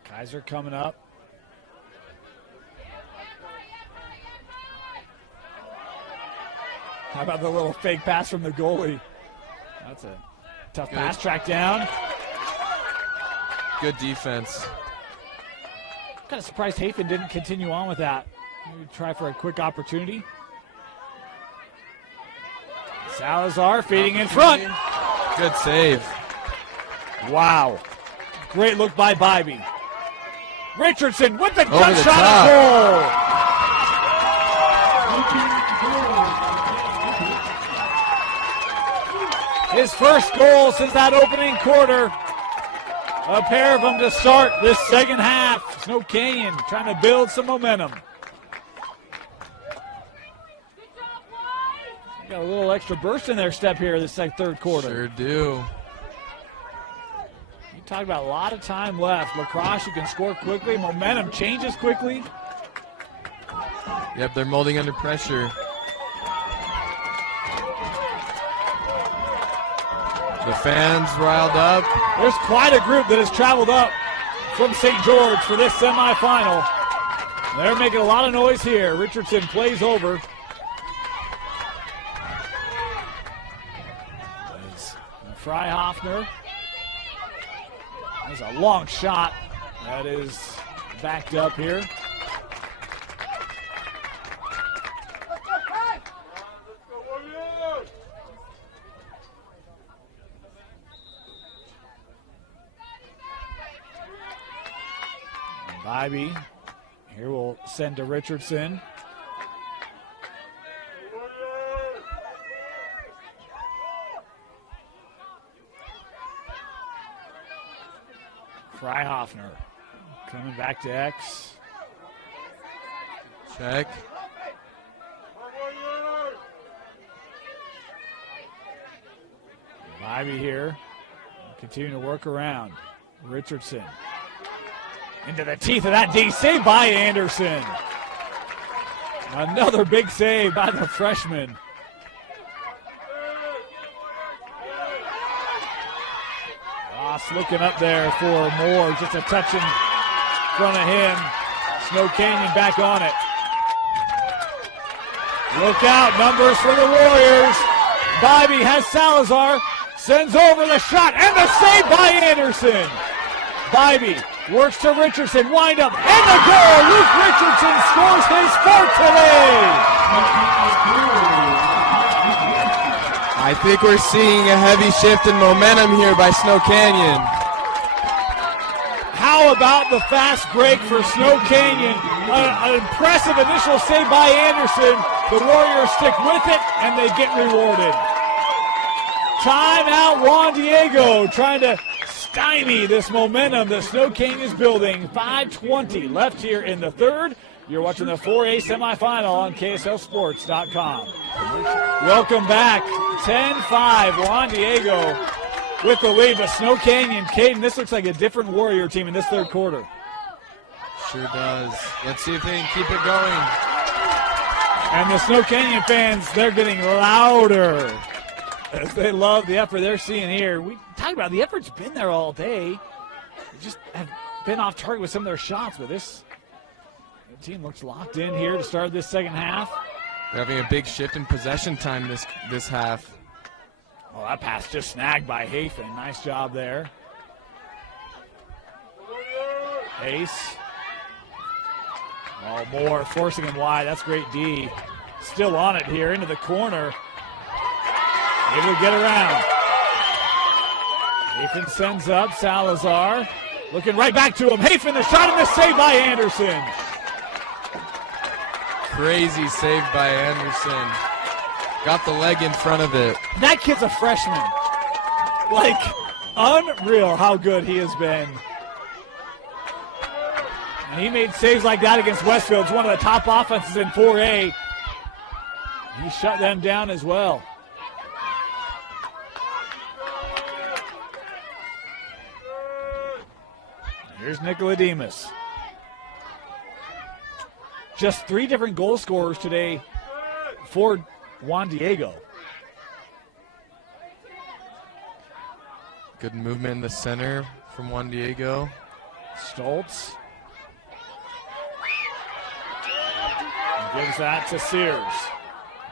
Kaiser coming up. How about the little fake pass from the goalie? That's a tough pass, track down. Good defense. Kind of surprised Hafen didn't continue on with that. Maybe try for a quick opportunity. Salazar feeding in front. Good save. Wow. Great look by Bybee. Richardson with the Over jump the shot top. and goal. His first goal since that opening quarter. A pair of them to start this second half. Snow Canyon trying to build some momentum. Got a little extra burst in their step here this third quarter. Sure do. You talk about a lot of time left. Lacrosse, you can score quickly. Momentum changes quickly. Yep, they're molding under pressure. The fans riled up. There's quite a group that has traveled up from St. George for this semifinal. They're making a lot of noise here. Richardson plays over. Freihofner. There's a long shot that is backed up here. Bybee here will send to Richardson. Freihofner coming back to X. Check. Bybee here, continuing to work around. Richardson into the teeth of that D, saved by Anderson. Another big save by the freshman. Ross looking up there for more, just a touch in front of him. Snow Canyon back on it. Look out, numbers for the Warriors. Bybee has Salazar, sends over the shot, and the save by Anderson. Bybee works to Richardson, wind up, and the goal! Luke Richardson scores his fourth today! I think we're seeing a heavy shift in momentum here by Snow Canyon. How about the fast break for Snow Canyon? An impressive initial save by Anderson. The Warriors stick with it, and they get rewarded. Timeout, Juan Diego trying to stymie this momentum that Snow Canyon is building. 5:20 left here in the third. You're watching the 4A semifinal on KSLSports.com. Welcome back. 10-5, Juan Diego with the lead, but Snow Canyon, Caden, this looks like a different Warrior team in this third quarter. Sure does. Let's see if they can keep it going. And the Snow Canyon fans, they're getting louder as they love the effort they're seeing here. We talked about the effort's been there all day. They just have been off target with some of their shots, but this team looks locked in here to start this second half. They're having a big shift in possession time this half. Oh, that pass just snagged by Hafen. Nice job there. Ace. Oh, Moore forcing him wide. That's great D. Still on it here into the corner. Able to get around. Hafen sends up. Salazar looking right back to him. Hafen, the shot and the save by Anderson. Crazy save by Anderson. Got the leg in front of it. That kid's a freshman. Like, unreal how good he has been. And he made saves like that against Westfield. It's one of the top offenses in 4A. He shut them down as well. Here's Nicolademus. Just 3 different goal scorers today for Juan Diego. Good movement in the center from Juan Diego. Stoltz. And gives that to Sears.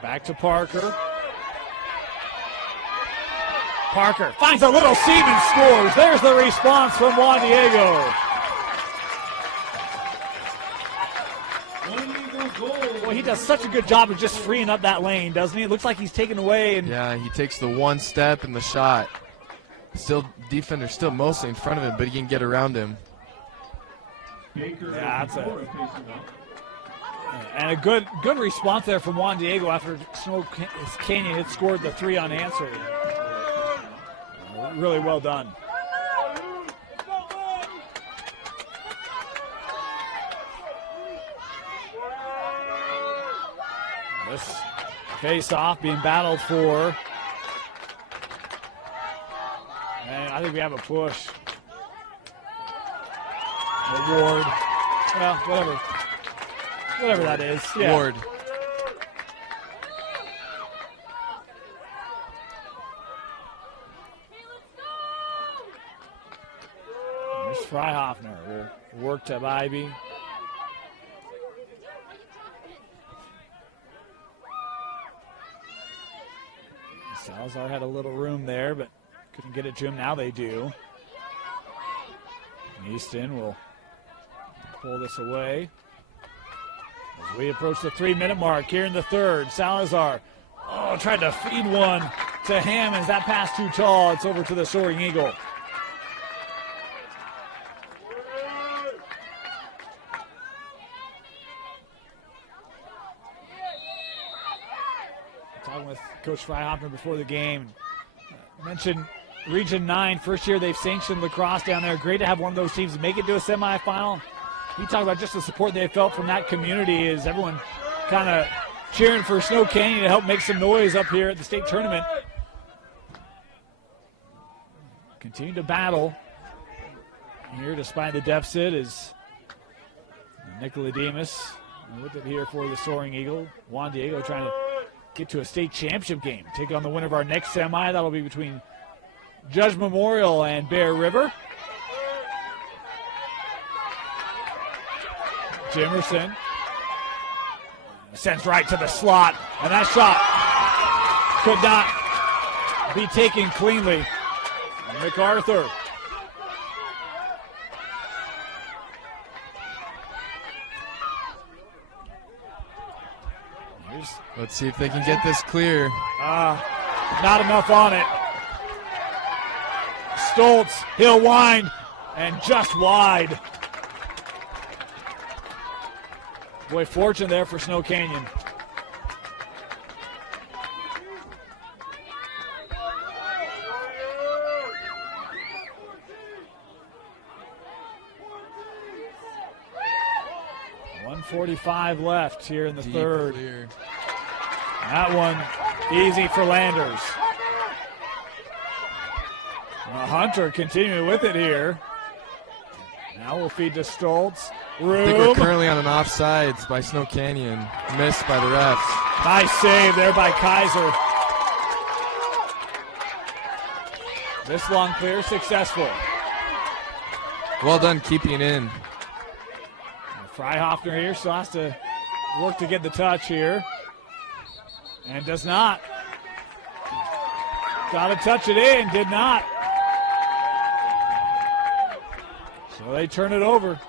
Back to Parker. Parker finds a little seam and scores. There's the response from Juan Diego. Well, he does such a good job of just freeing up that lane, doesn't he? It looks like he's taken away. And yeah, he takes the one step and the shot. Still, defender still mostly in front of him, but he can get around him. Yeah, that's it. And a good response there from Juan Diego after Snow Canyon had scored the 3 unanswered. Really well done. This face-off being battled for. And I think we have a push. Ward. Well, whatever that is. Yeah. Ward. There's Freihofner. Will work to Bybee. Salazar had a little room there, but couldn't get it to him. Now they do. Easton will pull this away. As we approach the 3-minute mark here in the third, Salazar tried to feed one to Hammonds. That pass too tall. It's over to the Soaring Eagle. Talking with Coach Freihofner before the game. Mentioned Region 9, first year they've sanctioned lacrosse down there. Great to have one of those teams make it to a semifinal. You talk about just the support they felt from that community as everyone kind of cheering for Snow Canyon to help make some noise up here at the state tournament. Continue to battle here despite the deficit is Nicolademus with it here for the Soaring Eagle. Juan Diego trying to get to a state championship game. Take on the winner of our next semi. That'll be between Judge Memorial and Bear River. Jimerson sends right to the slot, and that shot could not be taken cleanly. MacArthur. Let's see if they can get this clear. Not enough on it. Stoltz, he'll wind, and just wide. Boy, fortune there for Snow Canyon. .145 left here in the third. Clear. That one easy for Landers. Hunter continuing with it here. Now we'll feed to Stoltz. I think we're currently on an offsides by Snow Canyon. Missed by the refs. Nice save there by Kaiser. This long clear successful. Well done keeping in. Freihofner here still has to work to get the touch here. And does not. Got to touch it in, did not. So they turn it over.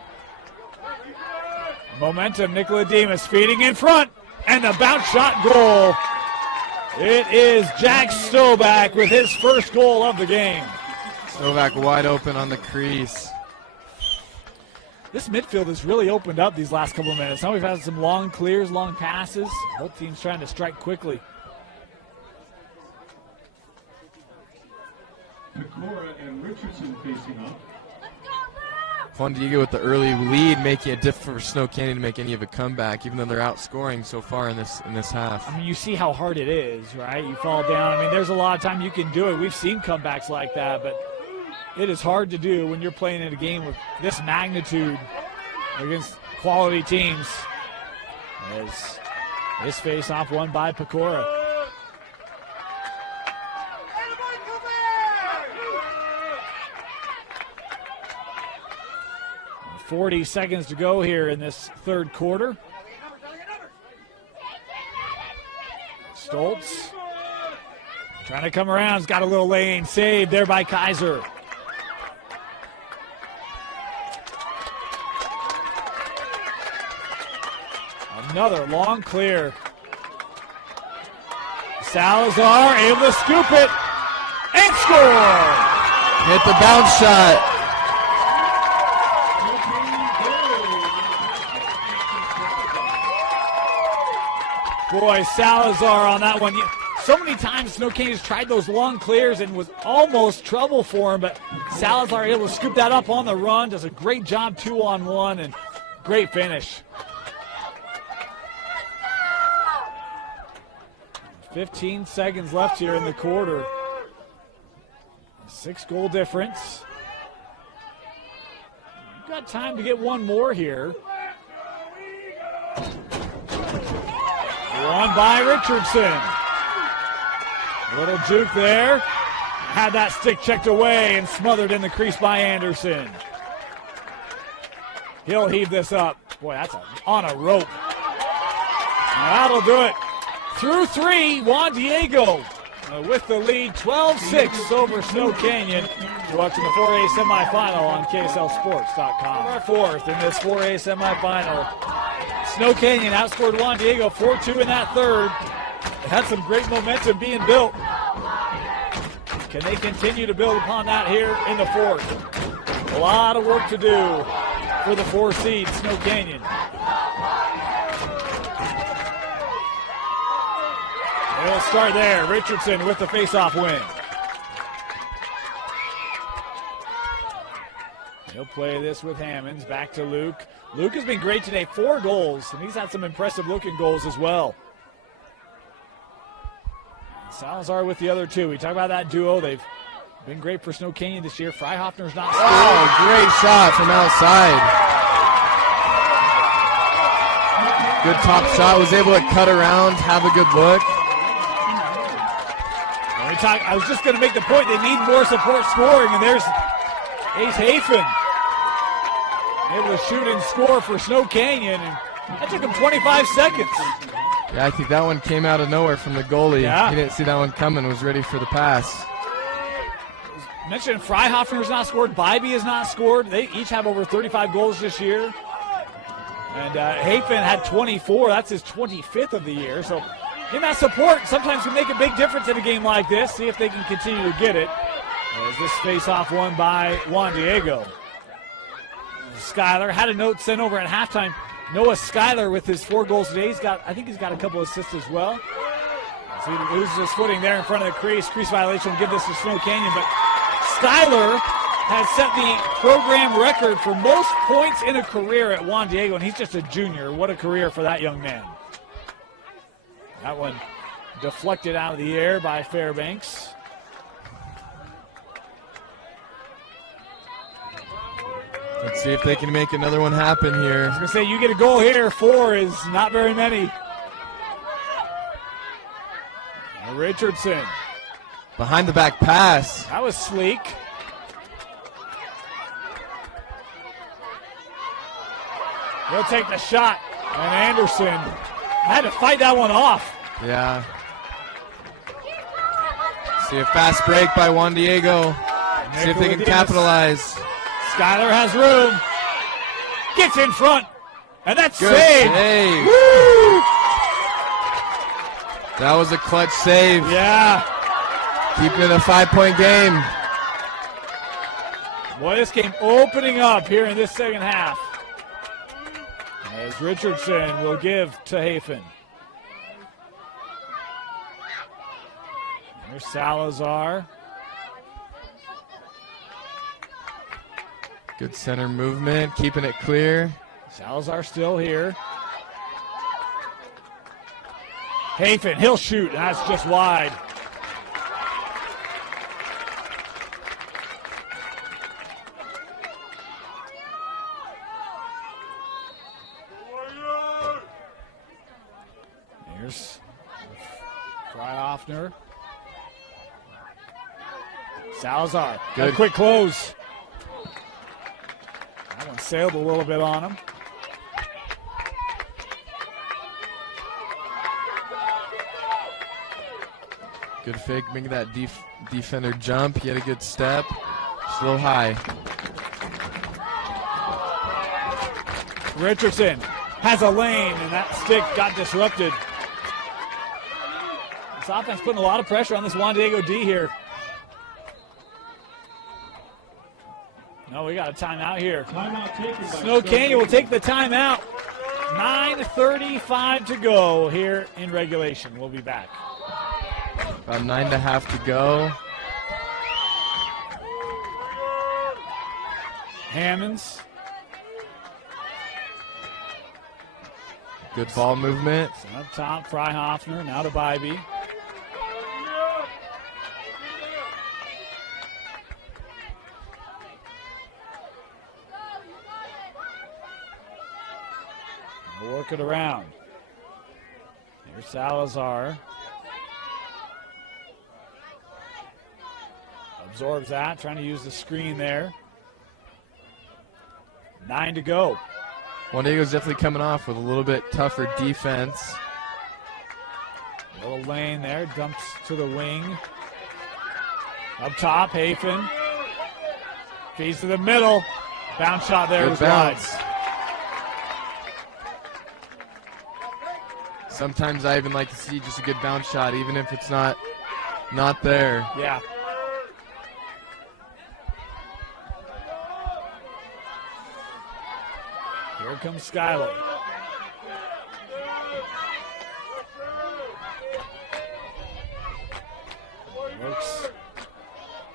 Momentum, Nicoladimas feeding in front. And the bounce shot goal. It is Jack Stovak with his first goal of the game. Stovak wide open on the crease. This midfield has really opened up these last couple of minutes. Now we've had some long clears, long passes. Both teams trying to strike quickly. Pecora and Richardson facing up. Juan Diego with the early lead, making it difficult for Snow Canyon to make any of a comeback, even though they're outscoring so far in this half. I mean, you see how hard it is, right? You fall down. I mean, there's a lot of time you can do it. We've seen comebacks like that, but it is hard to do when you're playing in a game with this magnitude against quality teams. As this face-off won by Pecora. 40 seconds to go here in this third quarter. Stoltz trying to come around. He's got a little lane. Saved there by Kaiser. Another long clear. Salazar able to scoop it and score. Hit the bounce shot. Boy, Salazar on that one. So many times Snow Canyon's tried those long clears and was almost trouble for him, but Salazar able to scoop that up on the run. Does a great job 2-on-1 and great finish. 15 seconds left here in the quarter. 6-goal difference. You've got time to get one more here. Won by Richardson. A little juke there. Had that stick checked away and smothered in the crease by Anderson. He'll heave this up. Boy, that's on a rope. That'll do it. Through three, Juan Diego with the lead, 12-6 over Snow Canyon. You're watching the 4A semifinal on KSLSports.com. Our fourth in this 4A semifinal. Snow Canyon outscored Juan Diego 4-2 in that third. They had some great momentum being built. Can they continue to build upon that here in the fourth? A lot of work to do for the 4 seed Snow Canyon. They'll start there. Richardson with the face-off win. He'll play this with Hammonds. Back to Luke. Luke has been great today. 4 goals, and he's had some impressive-looking goals as well. Salazar with the other 2. We talk about that duo. They've been great for Snow Canyon this year. Freihofner's not scored. Oh, great shot from outside. Good top shot. Was able to cut around, have a good look. I was just going to make the point they need more support scoring, and there's Ace Hafen able to shoot and score for Snow Canyon, and that took him 25 seconds. Yeah, I think that one came out of nowhere from the goalie. Yeah. He didn't see that one coming, was ready for the pass. Mentioned Freihofner has not scored, Bybee has not scored. They each have over 35 goals this year. And Hafen had 24. That's his 25th of the year. So getting that support sometimes can make a big difference in a game like this. See if they can continue to get it. As this face-off won by Juan Diego. Skyler had a note sent over at halftime. Noah Skyler with his 4 goals today. I think he's got a couple assists as well. So he loses his footing there in front of the crease. Crease violation will give this to Snow Canyon. But Skyler has set the program record for most points in a career at Juan Diego, and he's just a junior. What a career for that young man. That one deflected out of the air by Fairbanks. Let's see if they can make another one happen here. I was going to say, you get a goal here. 4 is not very many. Richardson. Behind the back pass. That was sleek. He'll take the shot. And Anderson had to fight that one off. Yeah. See a fast break by Juan Diego. See if they can capitalize. Skyler has room. Gets in front. And that's Good save. Woo! That was a clutch save. Yeah. Keeping it a 5-point game. Boy, this game opening up here in this second half. As Richardson will give to Hafen. There's Salazar. Good center movement, keeping it clear. Salazar still here. Hafen, he'll shoot. That's just wide. Here's Fryhoffner. Salazar. Good. A quick close. That one sailed a little bit on him. Good fake, making that defender jump. He had a good step. Slow high. Richardson has a lane, and that stick got disrupted. This offense putting a lot of pressure on this Juan Diego D here. No, we got a timeout here. Timeout taken by Snow Canyon will take the timeout. 9:35 to go here in regulation. We'll be back. About 9.5 to go. Hammonds. Good ball movement. Up top, Fryhoffner. Now to Bybee. We'll work it around. Here's Salazar. Absorbs that, trying to use the screen there. 9 to go. Juan Diego's definitely coming off with a little bit tougher defense. Little lane there, dumps to the wing. Up top, Hafen. Feeds to the middle. Bounce shot there. Good Was bounce. wide. Sometimes I even like to see just a good bounce shot, even if it's not there. Yeah. Here comes Skyler. Works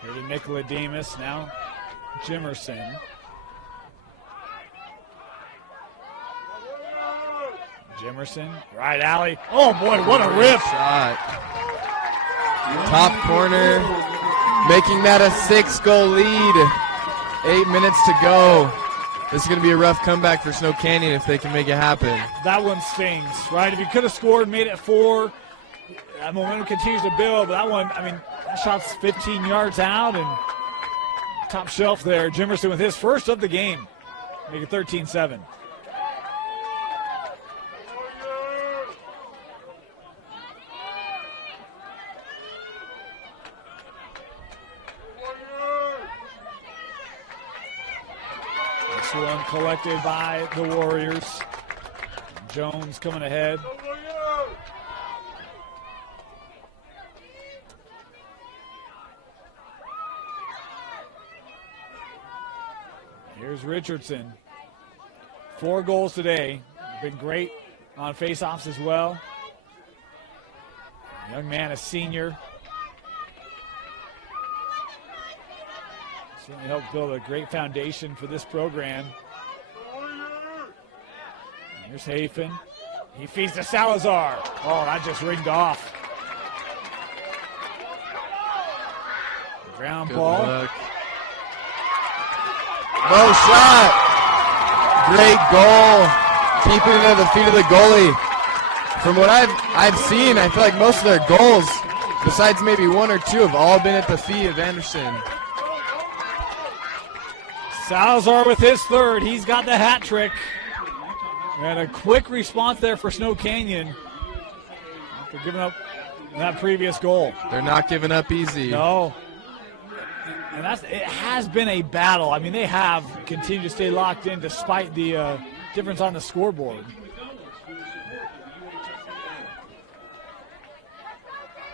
here to Nicola Demas. Now Jimerson. Jimerson, right alley. Oh boy, what a rip. Shot. Top corner, making that a 6-goal lead. 8 minutes to go. This is going to be a rough comeback for Snow Canyon if they can make it happen. That one stings, right? If you could have scored, made it 4, that momentum continues to build. But that one, I mean, that shot's 15 yards out and top shelf there. Jimerson with his first of the game. Make it 13-7. This one collected by the Warriors. Jones coming ahead. Here's Richardson. 4 goals today. Been great on faceoffs as well. Young man, a senior. Certainly helped build a great foundation for this program. Here's Hafen. He feeds to Salazar. Oh, that just ringed off. Ground ball. Look. No shot. Great goal. Keeping it at the feet of the goalie. From what I've seen, I feel like most of their goals, besides maybe 1 or 2, have all been at the feet of Anderson. Salazar with his 3rd. He's got the hat trick. And a quick response there for Snow Canyon after giving up that previous goal. They're not giving up easy. No. And it has been a battle. I mean, they have continued to stay locked in despite the difference on the scoreboard.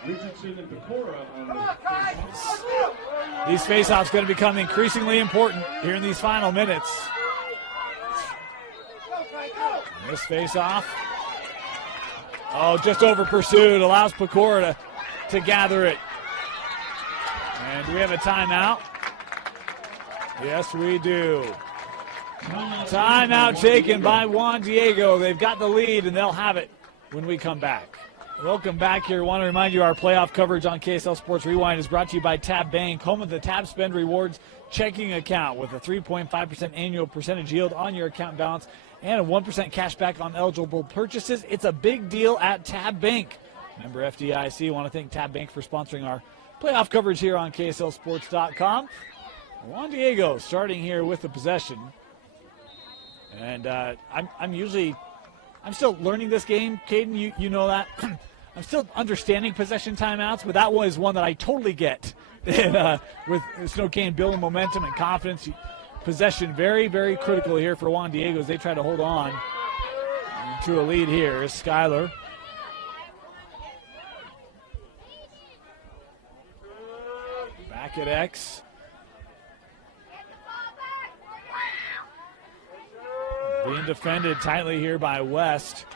Richardson and Pecora on the These faceoffs going to become increasingly important here in these final minutes. This faceoff. Oh, just over pursued. Allows Pecora to gather it. And do we have a timeout? Yes, we do. Timeout taken by Juan Diego. They've got the lead, and they'll have it when we come back. Welcome back here. I want to remind you our playoff coverage on KSL Sports Rewind is brought to you by Tab Bank, home of the Tab Spend Rewards checking account with a 3.5% annual percentage yield on your account balance and a 1% cash back on eligible purchases. It's a big deal at Tab Bank. Member FDIC. I want to thank Tab Bank for sponsoring our playoff coverage here on KSLSports.com. Juan Diego starting here with the possession. And I'm still learning this game. Caden, you know that. I'm still understanding possession timeouts, but that was one that I totally get. And, with Snow Canyon building momentum and confidence, possession very, very critical here for Juan Diego as they try to hold on to a lead here. Is Skyler. Back at X. Being defended tightly here by West.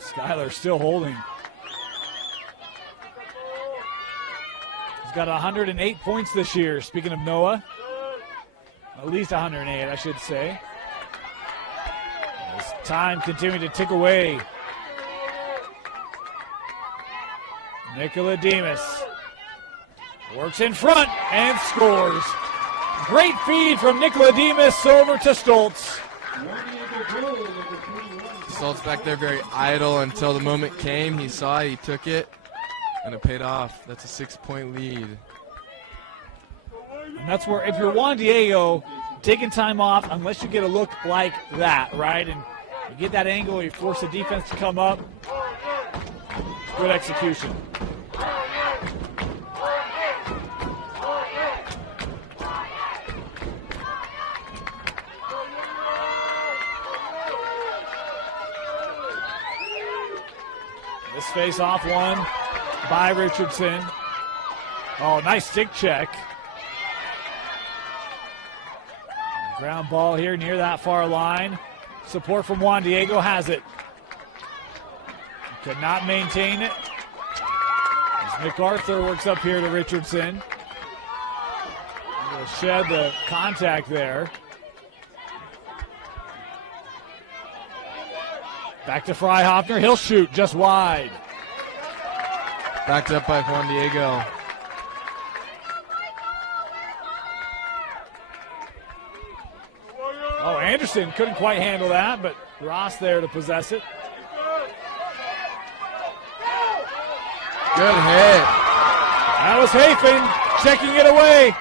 Skyler still holding. He's got 108 points this year. Speaking of Noah, at least 108, I should say. As time continuing to tick away. Nicola Demas works in front and scores. Great feed from Nicola Demas over to Stoltz. Stoltz back there very idle until the moment came. He saw it, he took it, and it paid off. That's a 6-point lead. And that's where, if you're Juan Diego, taking time off, unless you get a look like that, right? And you get that angle, you force the defense to come up. Good execution. This face-off won by Richardson. Oh, nice stick check. Ground ball here near that far line. Support from Juan Diego has it. Could not maintain it. As MacArthur works up here to Richardson. Will shed the contact there. Back to Freihofner. He'll shoot just wide. Backed up by Juan Diego. Oh, Anderson couldn't quite handle that, but Ross there to possess it. Good hit. That was Hafen checking it away.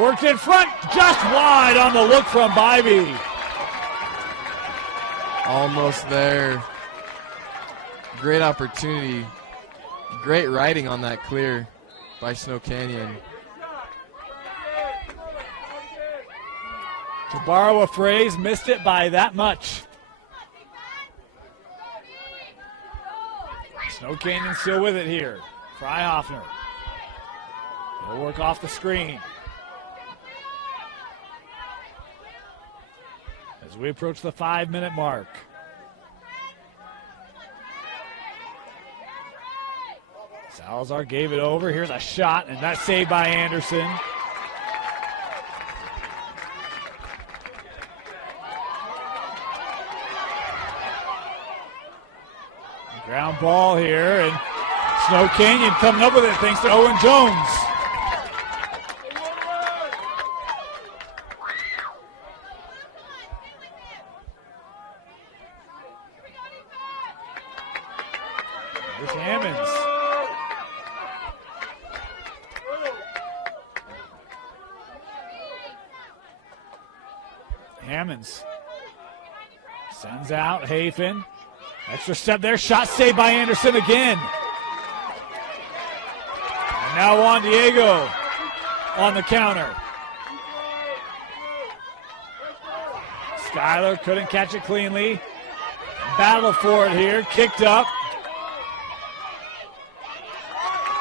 Worked in front, just wide on the look from Bybee. Almost there. Great opportunity. Great riding on that clear by Snow Canyon. To borrow a phrase, missed it by that much. Snow Canyon still with it here. Freihofner. He'll work off the screen. as we approach the 5-minute mark. Salazar gave it over. Here's a shot, and that's saved by Anderson. Ground ball here, and Snow Canyon coming up with it thanks to Owen Jones. Here's Hammonds. Hammonds sends out Hafen. Extra step there, shot saved by Anderson again. And now Juan Diego on the counter. Skyler couldn't catch it cleanly. Battle for it here, kicked up.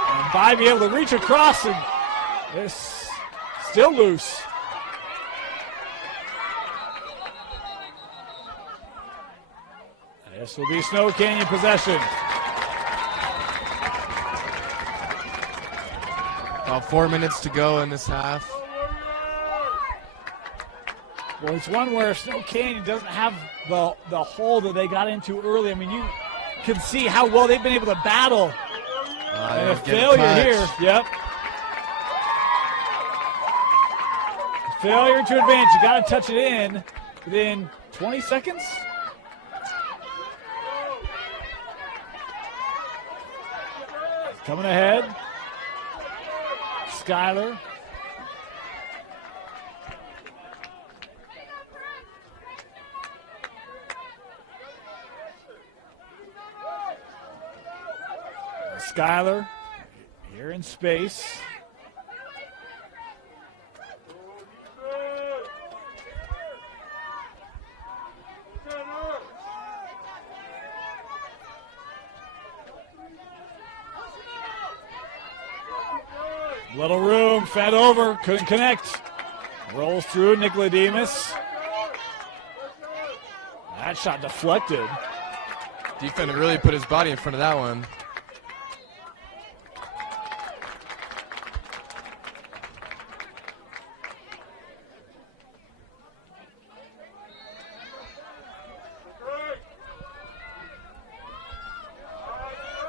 And Bybee able to reach across, and it's still loose. This will be Snow Canyon possession. About 4 minutes to go in this half. Well, it's one where Snow Canyon doesn't have the hole that they got into early. I mean, you can see how well they've been able to battle. And a failure here. Yep. Failure to advance. You got to touch it in within 20 seconds. Coming ahead. Skyler. Skyler here in space. Little room, fed over, couldn't connect. Rolls through Nicodemus. That shot deflected. Defender really put his body in front of that one.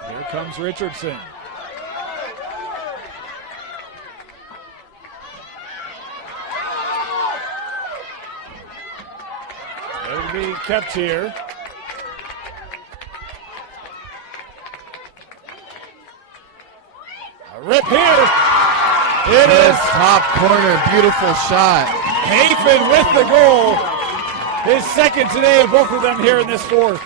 Here comes Richardson. It'll be kept here. A rip here. It is top corner, beautiful shot. Hafen with the goal. His second today, both of them here in this fourth.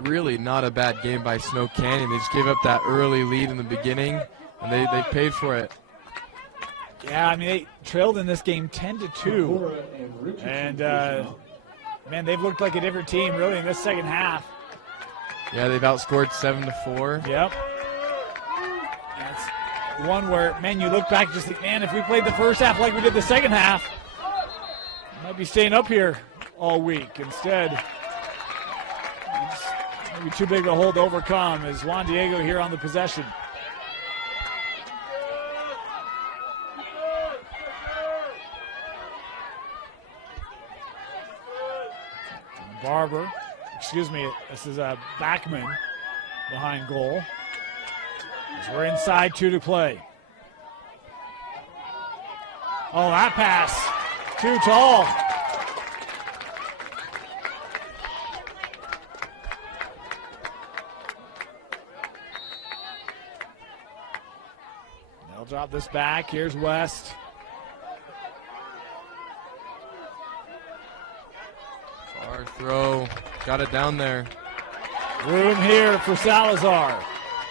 Really not a bad game by Snow Canyon. They just gave up that early lead in the beginning, and they paid for it. Yeah, I mean, they trailed in this game 10-2. And, man, they've looked like a different team, really, in this second half. Yeah, they've outscored 7-4. Yep. That's one where, man, you look back and just think, man, if we played the first half like we did the second half, we might be staying up here all week. Instead, it's maybe too big a hole to overcome as Juan Diego here on the possession. Barber, this is a Backman behind goal. As we're inside 2 to play. Oh, that pass, too tall. They'll drop this back. Here's West. Far throw, got it down there. Room here for Salazar.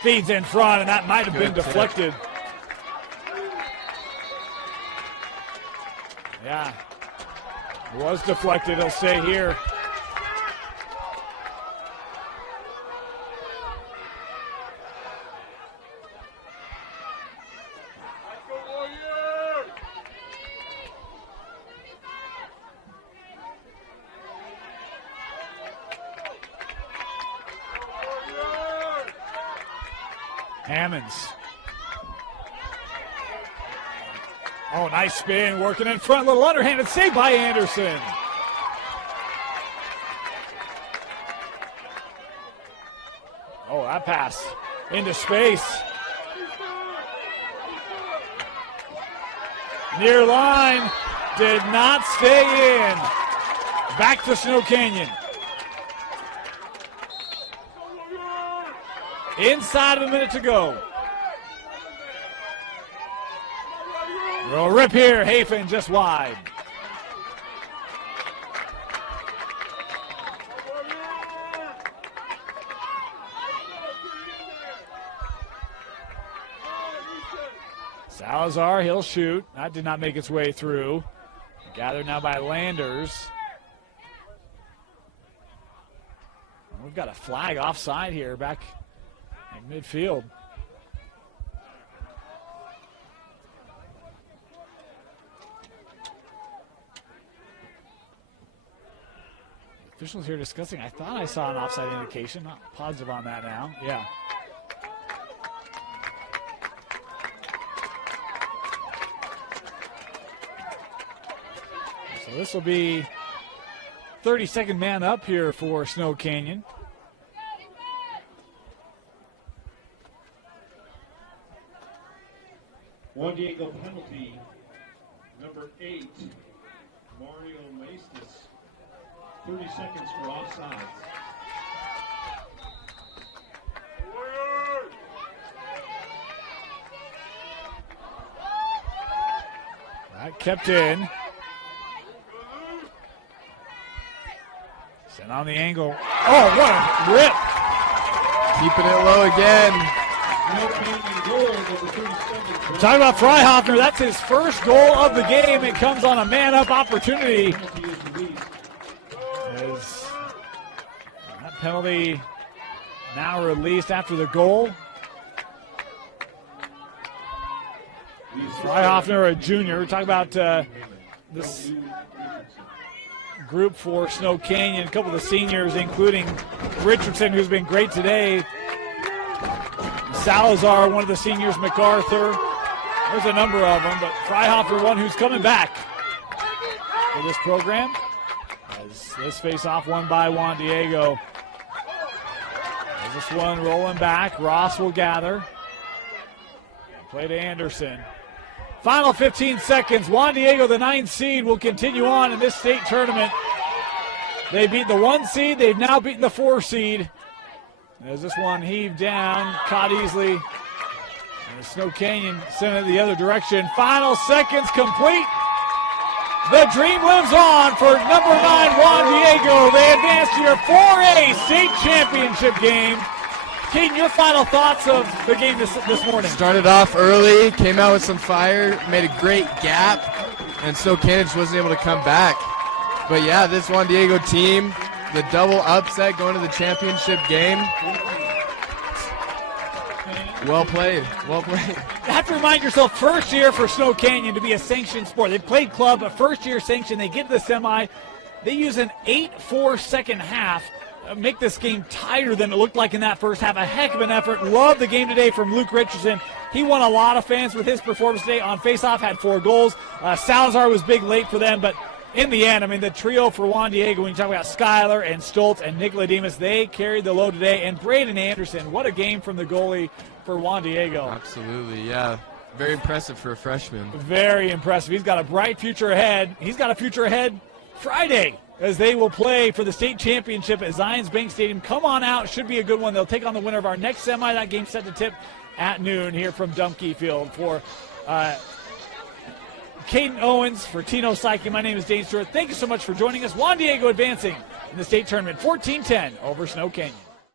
Feeds in front, and that might have been deflected. Yeah, it was deflected. It'll stay here. Hammonds. Oh, nice spin, working in front, little underhanded save by Anderson. Oh, that pass into space. Near line, did not stay in. Back to Snow Canyon. Inside of a minute to go. We'll rip here, Hafen just wide. Salazar, he'll shoot. That did not make its way through. Gathered now by Landers. We've got a flag offside here back in midfield. Officials here discussing. I thought I saw an offside indication. Not positive on that now. Yeah. So this will be 32nd man up here for Snow Canyon. Juan Diego penalty, number 8, Mario Maestas. 30 seconds for offsides. That kept in. Sent on the angle. Oh, what a rip. Keeping it low again. We're talking about Freihofner. That's his first goal of the game. It comes on a man-up opportunity. As that penalty now released after the goal. Freihofner, a junior. We're talking about this group for Snow Canyon. A couple of the seniors, including Richardson, who's been great today. Salazar, one of the seniors, MacArthur. There's a number of them, but Freihofner, one who's coming back for this program. As this face-off won by Juan Diego. As this one rolling back, Ross will gather. Play to Anderson. Final 15 seconds. Juan Diego, the 9th seed, will continue on in this state tournament. They beat the 1 seed. They've now beaten the 4 seed. As this one heaved down, caught easily. And the Snow Canyon sent it the other direction. Final seconds complete. The dream lives on for number 9, Juan Diego. They advance to your 4A state championship game. Keaton, your final thoughts of the game this morning? Started off early, came out with some fire, made a great gap, and Snow Canyon just wasn't able to come back. But yeah, this Juan Diego team, the double upset going to the championship game. Well played, well played. You have to remind yourself, first year for Snow Canyon to be a sanctioned sport. They played club, but first year sanction, they get to the semi. They use an 8-4 second half. Make this game tighter than it looked like in that first half. A heck of an effort. Love the game today from Luke Richardson. He won a lot of fans with his performance today on faceoff, had 4 goals. Salazar was big late for them, but in the end, I mean, the trio for Juan Diego, when you talk about Skyler and Stoltz and Nicodemus, they carried the load today. And Braden Anderson, what a game from the goalie for Juan Diego. Absolutely, yeah. Very impressive for a freshman. Very impressive. He's got a bright future ahead. He's got a future ahead Friday, as they will play for the state championship at Zions Bank Stadium. Come on out. Should be a good one. They'll take on the winner of our next semi. That game set to tip at noon here from Dumke Field. For Caden Owens, for Tino Psyche, my name is Dane Stewart. Thank you so much for joining us. Juan Diego advancing in the state tournament 14-10 over Snow Canyon.